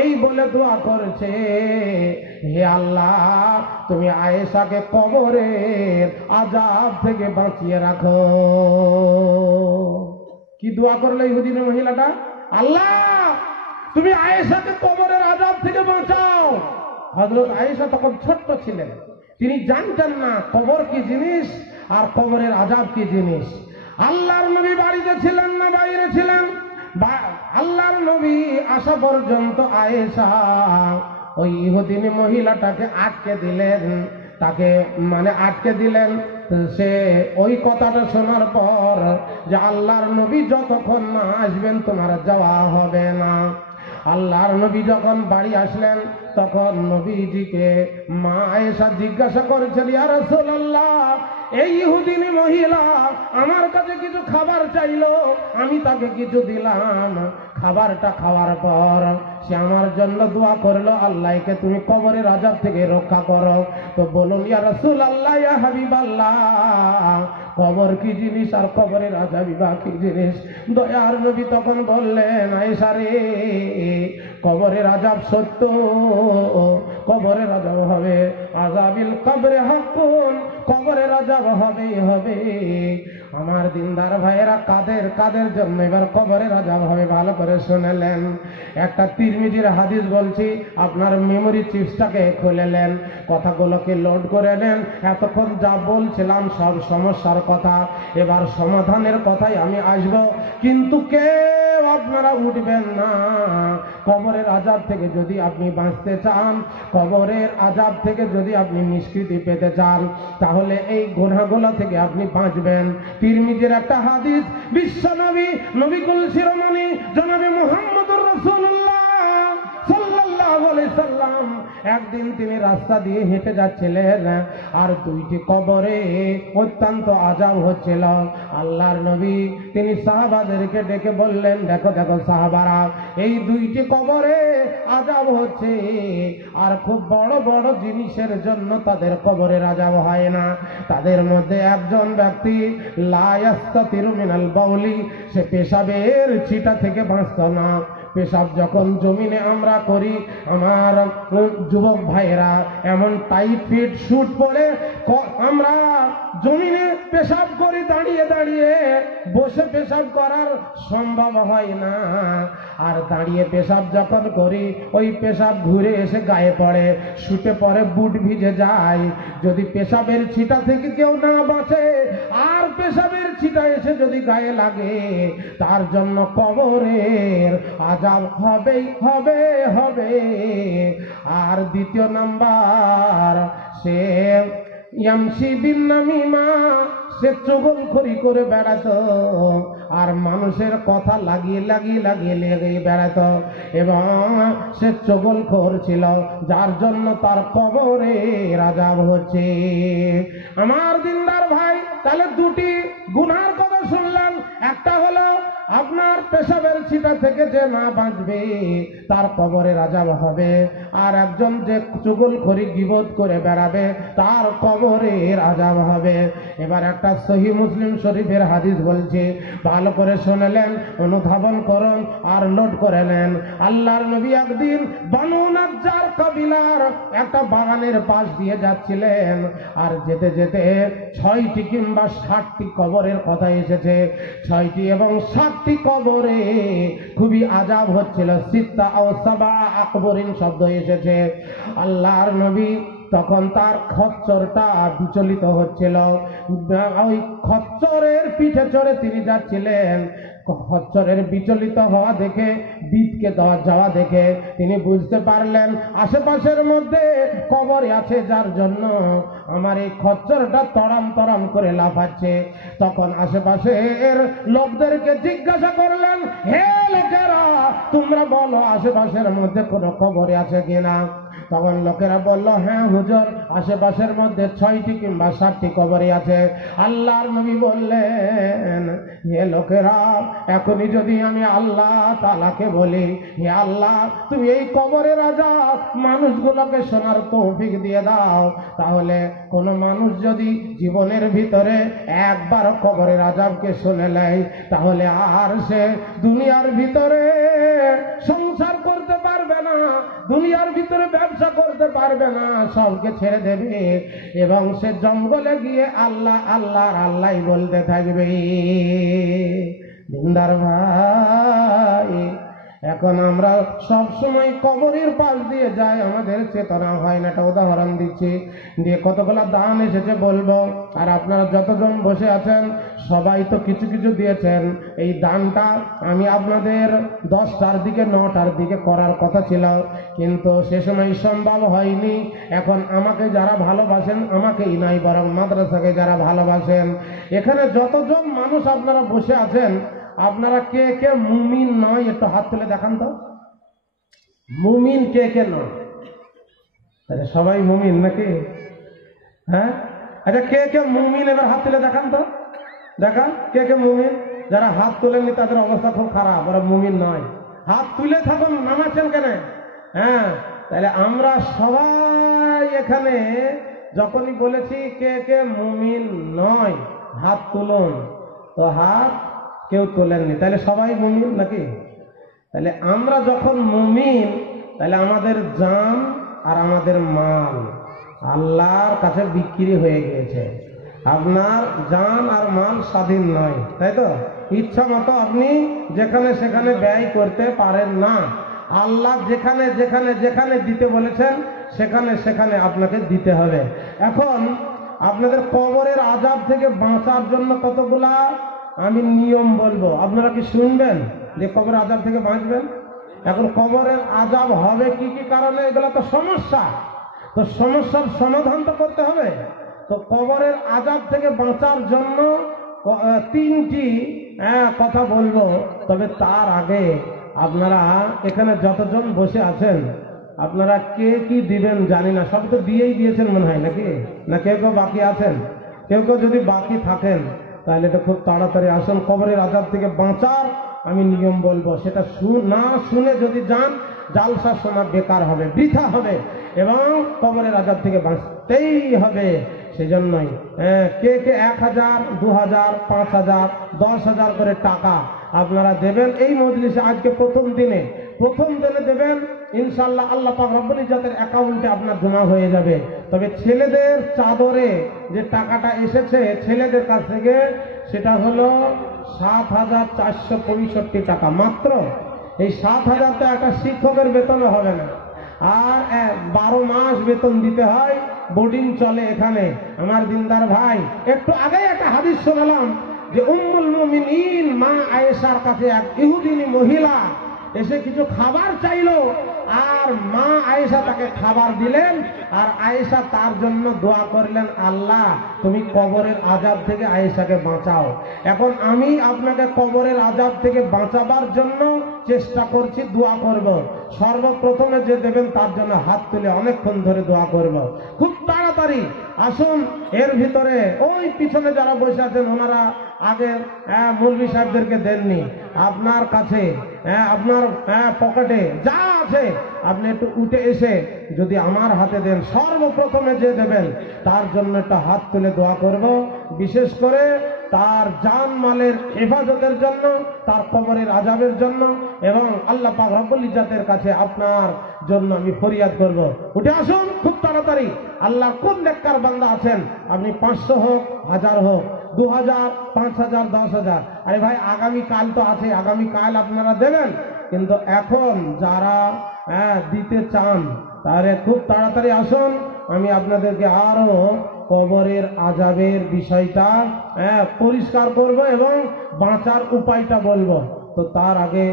এই বলে দোয়া করেছে, হে আল্লাহ, তুমি আয়েশাকে কবরের আযাব থেকে বাঁচিয়ে রাখো। কি দোয়া করলো ইহুদিনী মহিলাটা? আল্লাহ, তুমি আয়েশাকে কবরের আযাব থেকে বাঁচাও। হযরত আয়েশা তখন ছোট্ট ছিলেন, তিনি জানতেন না কবর কি জিনিস আর কবরের আযাব কি জিনিস। আল্লাহর নবী বাড়িতে ছিলেন না বাইরে ছিলেন? আল্লাহর নবী আসা পর্যন্ত আয়েশা ওই ইহুদিনী মহিলাটাকে আটকে দিলেন, তাকে আটকে দিলেন। সে ওই কথাটা শোনার পর যে আল্লাহর নবী যতক্ষণ না আসবেন তোমার যাওয়া হবে না। আল্লাহর নবী যখন বাড়ি আসলেন তখন নবীজিকে মা আয়েশা জিজ্ঞাসা করেছেন, ইয়া রাসূলুল্লাহ, এই ইহুদিনী মহিলা আমার কাছে কিছু খাবার চাইলো, আমি তাকে কিছু দিলাম। খাবারটা খাওয়ার পর সে আমার জন্য দোয়া করলো, আল্লাহকে তুমি কবরের আযাব থেকে রক্ষা করো। তো বলুন, ইয়া রাসূলুল্লাহ, ইয়া হাবিবাল্লাহ, কবর কি জিনিস আর কবরের আযাবই বা কি জিনিস? দয়ার নবী তখন বললেন, আয়েশা রে, কবরের আযাব সত্য, কবরের আযাব হবে। আযাবিল কবরে হাক্কুন, কবরের আযাব হবেই হবে। আমার দিনদার ভাইয়েরা, কাদের কাদের জন্য এবার কবরের আযাব হবে ভালো করে শুনেলেন। একটা তিরমিজির হাদিস বলছি, আপনার মেমোরি চিপসটাকে খুলে নেন, কথাগুলোকে লোড করে নেন। এতক্ষণ যা বলছিলাম সব সমস্যার কথা, এবার সমাধানের কথাই আমি আসব, কিন্তু কেউ আপনারা উঠবেন না। কবরের আযাব থেকে যদি আপনি বাঁচতে চান, কবরের আযাব থেকে যদি আপনি নিষ্কৃতি পেতে চান, তাহলে এই গুনাহগুলো থেকে আপনি বাঁচবেন। তিরমিজির একটা হাদিস, বিশ্বনবী নবিকুল শিরোমণি জনাবে মুহাম্মদুর রাসূলুল্লাহ সাল্লাল্লাহু আলাইহি সাল্লাম একদিন তিনি রাস্তা দিয়ে হেঁটে যাচ্ছিলেন, আর দুইটি কবরে অত্যন্ত আযাব হচ্ছিল। আল্লাহর নবী তিনি সাহাবাদেরকে ডেকে বললেন, দেখো দেখো সাহাবারা, এই দুইটি কবরে আযাব হচ্ছে, আর খুব বড় বড় জিনিসের জন্য তাদের কবরের আযাব হয় না। তাদের মধ্যে একজন ব্যক্তি লা ইয়াস্তাতিরু মিনাল বাউলি, সে পেশাবের ছিটা থেকে বাঁচত না। পেশাব যখন জমিনে আমরা করি, আমার যুবক ভাইয়েরা এমন টাইট ফিট স্যুট পরে আমরা জমিনে পেশাব করি, দাঁড়িয়ে দাঁড়িয়ে, বসে পেশাব করার সম্ভব হয় না। আর দাঁড়িয়ে পেশাব যখন করি ওই পেশাব ঘুরে এসে গায়ে পড়ে, শুতে পরে বুট ভিজে যায়। যদি পেশাবের ছিটা থেকে কেউ না বাঁচে আর পেশাবের ছিটা এসে যদি গায়ে লাগে, তার জন্য কবরের আযাব হবেই হবে হবে। আর দ্বিতীয় নাম্বার, সে ইয়ামশি বিন নামিমা, সে চুগলখড়ি করে বেড়াতো আর মানুষের কথা লাগিয়ে বেড়াতো এবং সে চুগলখোর ছিল, যার জন্য তার কবরের আযাব হচ্ছে। আমার দিনদার ভাই, তাহলে দুটি গুনার কথা শুনলাম। একটা হলো আপনার পেশাবের ছিটা থেকে যে না বাঁচবে তার কবরের আযাব হবে, আর একজন যে চুগলখড়ি গীবত করে বেড়াবে তার কবরের আযাব হবে। এবার একটা সহিহ মুসলিম শরীফের হাদিস বলছে, ভালো করে শুনলেন, অনুধাবন করুন আর নোট করে নেন। আল্লাহর নবী একদিন বানু নাজ্জার কবিলার একটা বাগানের পাশ দিয়ে যাচ্ছিলেন, আর যেতে যেতে 6টি কিংবা 7টি কবরের কথা এসেছে। 6টি এবং 7টি কবরে খুবই আযাব হচ্ছিল। সিত্তা ও সাবা আকবরিন শব্দ এসেছে। আল্লাহর নবী তখন তার খচ্চরটা বিচলিত হচ্ছিল, ওই খচ্চরের পিঠে চড়ে তিনি যাচ্ছিলেন। খচ্চরের বিচলিত হওয়া দেখে, বিদকে যাওয়া দেখে তিনি বুঝতে পারলেন আশেপাশের মধ্যে কবর আছে, যার জন্য আমার এই খচ্চরটা তরাম তরাম করে লাফাচ্ছে। তখন আশেপাশের লোকদেরকে জিজ্ঞাসা করলেন, হে লোকেরা, তোমরা বলো আশেপাশের মধ্যে কোনো কবর আছে কিনা? তখন লোকেরা বলল, হ্যাঁ হুজুর, আশেপাশের মধ্যে 6টি কিংবা 7টি কবরই আছে। আল্লাহর নবী বললেন, হে লোকেরা, এখনই যদি আমি আল্লাহ তাআলাকে বলি, হে আল্লাহ, তুমি এই কবরের আযাব মানুষগুলোকে শোনার তৌফিক দিয়ে দাও, তাহলে কোন মানুষ যদি জীবনের ভিতরে একবার কবরের আযাবকে শুনে নেয়, তাহলে আর সে দুনিয়ার ভিতরে সংসার করতে পারবে না, দুনিয়ার ভিতরে ব্যবসা করতে পারবে না, সবকে ছেড়ে দেবে এবং সে জঙ্গলে গিয়ে আল্লাহ আল্লাহ আল্লাহ বলতে থাকবে। দিনদার ভাই, এখন আমরা সব সময় কবরের পাশ দিয়ে যাই, আমাদের চেতনা হয় না। একটা উদাহরণ দিচ্ছি, দিয়ে কতগুলা দান এসেছে বলবো, আর আপনারা যতজন বসে আছেন সবাই তো কিছু কিছু দিয়েছেন। এই দানটা আমি আপনাদের 10টার দিকে 9টার দিকে করার কথা ছিল, কিন্তু সে সময় সম্ভব হয়নি। এখন আমাকে যারা ভালোবাসেন, আমাকেই নাই বরং মাদ্রাসাকে যারা ভালোবাসেন, এখানে যতজন মানুষ আপনারা বসে আছেন, আপনারা কে কে মুমিন নয় একটু হাত তুলে দেখান তো। মুমিন কে কে নয়? আচ্ছা, সবাই মুমিন নাকি? হ্যাঁ, আচ্ছা, কে কে মুমিন এবার হাত তুলে দেখান তো, দেখান কে কে মুমিন। যারা হাত তোলেননি তাদের অবস্থা খুব খারাপ, ওরা মুমিন নয়। হাত তুলে থাকুন, নামাচ্ছেন কেন? হ্যাঁ, তাহলে আমরা সবাই এখানে যখনই বলেছি কে কে মুমিন নয় হাত তুলুন, তো হাত কেউ তোলেননি, তাহলে সবাই মুমিন নাকি? তাহলে আমরা যখন মুমিন, তাহলে আমাদের জান আর আমাদের মাল আল্লাহর কাছে বিক্রি হয়ে গিয়েছে। আপনার জান আর মাল স্বাধীন নয়, তাই তো? ইচ্ছা মতো আপনি যেখানে সেখানে ব্যয় করতে পারেন না। আল্লাহ যেখানে যেখানে যেখানে দিতে বলেছেন সেখানে সেখানে আপনাকে দিতে হবে। এখন আপনাদের কবরের আযাব থেকে বাঁচার জন্য কতগুলা আমি নিয়ম বলবো, আপনারা কি শুনবেন যে কবরের আযাব থেকে বাঁচবেন? এখন কবরের আযাব হবে কি কি কারণে, এগুলো তো সমস্যা, তো সমস্যার সমাধান তো করতে হবে। তো কবরের আযাব থেকে বাঁচার জন্য 3টি কথা বলবো, তবে তার আগে আপনারা এখানে যতজন বসে আছেন, আপনারা কে কি দিবেন জানি না, সব তো দিয়েই দিয়েছেন মনে হয় নাকি? না কেউ কেউ বাকি আছেন? কেউ কেউ যদি বাকি থাকেন তাহলে এটা খুব তাড়াতাড়ি আসুন। কবরের আযাব থেকে বাঁচার আমি নিয়ম বলবো, সেটা না শুনে যদি যান, জালসা শোনা বেকার হবে, বৃথা হবে, এবং কবরের আযাব থেকে বাঁচতেই হবে। সেজন্যই কে কে 1000, 2000, 5000, 10,000 করে টাকা আপনারা দেবেন এই মজলিসে। আজকে প্রথম দিনে দেবেন ইনশাআল্লাহ, আল্লাহ পাক রব্বুল ইজ্জতের অ্যাকাউন্টে আপনার জমা হয়ে যাবে। তবে ছেলেদের চাদরে যে টাকাটা এসেছে ছেলেদের কাছ থেকে, সেটা হলো 7,465 টাকা মাত্র। এই 7,000 তো একটা শিক্ষকের বেতনও হবে না। আর 12 মাস বেতন দিতে হয়, বোর্ডিং চলে এখানে। আমার দিনদার ভাই, একটু আগে একটা হাদিস শোনালাম যে উম্মুল মুমিনিন মা আয়েশার কাছে এক ইহুদিনী মহিলা এসে কিছু খাবার চাইলো, আর মা আয়েশা তাকে খাবার দিলেন, আর আয়েশা তার জন্য দোয়া করলেন, আল্লাহ তুমি কবরের আযাব থেকে আয়েশাকে বাঁচাও। এখন আমি আপনাকে কবরের আযাব থেকে বাঁচাবার জন্য চেষ্টা করছি, দোয়া করব। সর্বপ্রথমে যে দেবেন তার জন্য হাত তুলে অনেকক্ষণ ধরে দোয়া করব। খুব তাড়াতাড়ি আসুন। এর ভিতরে ওই পিছনে যারা বসে আছেন ওনারা আগে মৌলভী সাহেবদেরকে দেননি। আপনার কাছে আপনার পকেটে যা আছে আপনি একটু উঠে এসে যদি আমার হাতে দেন, সর্বপ্রথমে যে দেবেন তার জন্য একটা হাত তুলে দোয়া করব। বিশেষ করে তার জান মালের হেফাজতের জন্য, তার কবরের আযাবের জন্য, এবং আল্লাহ পাক রব্বুল ইজ্জাতের কাছে আপনার জন্য আমি ফরিয়াদ করব। উঠে আসুন খুব তাড়াতাড়ি। আল্লাহর কোন নেককার বান্দা আছেন, আপনি 500 হোক, 1000 হোক, 2000, 5000, 10,000। আরে ভাই, আগামী কাল তো আছে, আগামী কাল আপনারা দেবেন। কিন্তু এখন যারা দিতে চান তাহলে খুব তাড়াতাড়ি আসুন। আমি আপনাদেরকে আরো কবরের আযাবের বিষয়টা পরিষ্কার করব এবং বাঁচার উপায়টা বলবো। তো তার আগে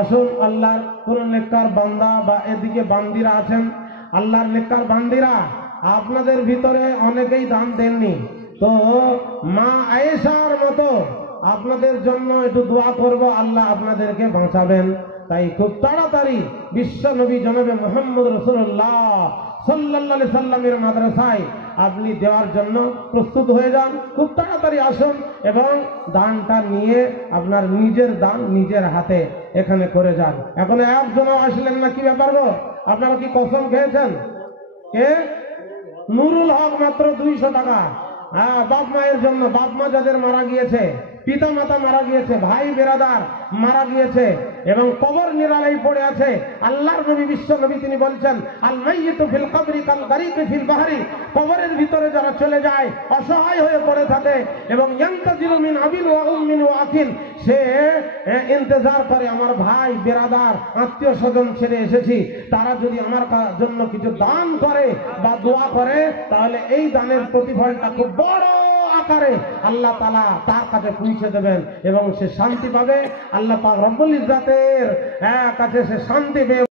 আসুন, আল্লাহর কোন নেককার বান্দা বা এদিকে বান্দিরা আছেন, আল্লাহর নেককার বান্দিরা, আপনাদের ভিতরে অনেকেই দান দেননি, তো মা আয়েশার মতো আপনাদের জন্য একটু দোয়া করব, আল্লাহ আপনাদেরকে বাঁচাবেন। তাই খুব তাড়াতাড়ি বিশ্ব নবী জনাবে মুহাম্মদ রাসূলুল্লাহ সাল্লাল্লাহু আলাইহি সাল্লামের মাদ্রাসায় আপনি দেওয়ার জন্য প্রস্তুত হয়ে যান। খুব তাড়াতাড়ি আসুন এবং দানটা নিয়ে আপনার নিজের দান নিজের হাতে এখানে করে যান। এখন একজনও আসলেন না, কি ব্যাপার গো? আপনারা কি কসম খেয়েছেন? কে? নুরুল হক মাত্র 200 টাকা। বাপ মায়ের জন্য, বাপ মা যাদের মারা গিয়েছে, পিতা মাতা মারা গিয়েছে, ভাই বেরাদার মারা গিয়েছে এবং কবর নিরালাই পড়ে আছে। আল্লাহর নবী বিশ্ব নবী তিনি বলছেন, আল মাইয়িতু ফিল কবরি কাল গারিকি ফিল বাহরি। কবরের ভিতরে যারা চলে যায়, অসহায় হয়ে পড়ে থাকে এবং ইয়ান্তাজিরু মিন আবিন ওয়া উম্মিন ওয়া আখিন, সে ইন্তজার করে আমার ভাই বেরাদার আত্মীয় স্বজন ছেড়ে এসেছি, তারা যদি আমার জন্য কিছু দান করে বা দোয়া করে, তাহলে এই দানের প্রতিফলটা খুব বড় আকারে আল্লাহ তাআলা তার কাছে পৌঁছে দেবেন এবং সে শান্তি পাবে। আল্লাহ পাক রব্বুল ইজ্জাতের কাছে সে শান্তি পেয়ে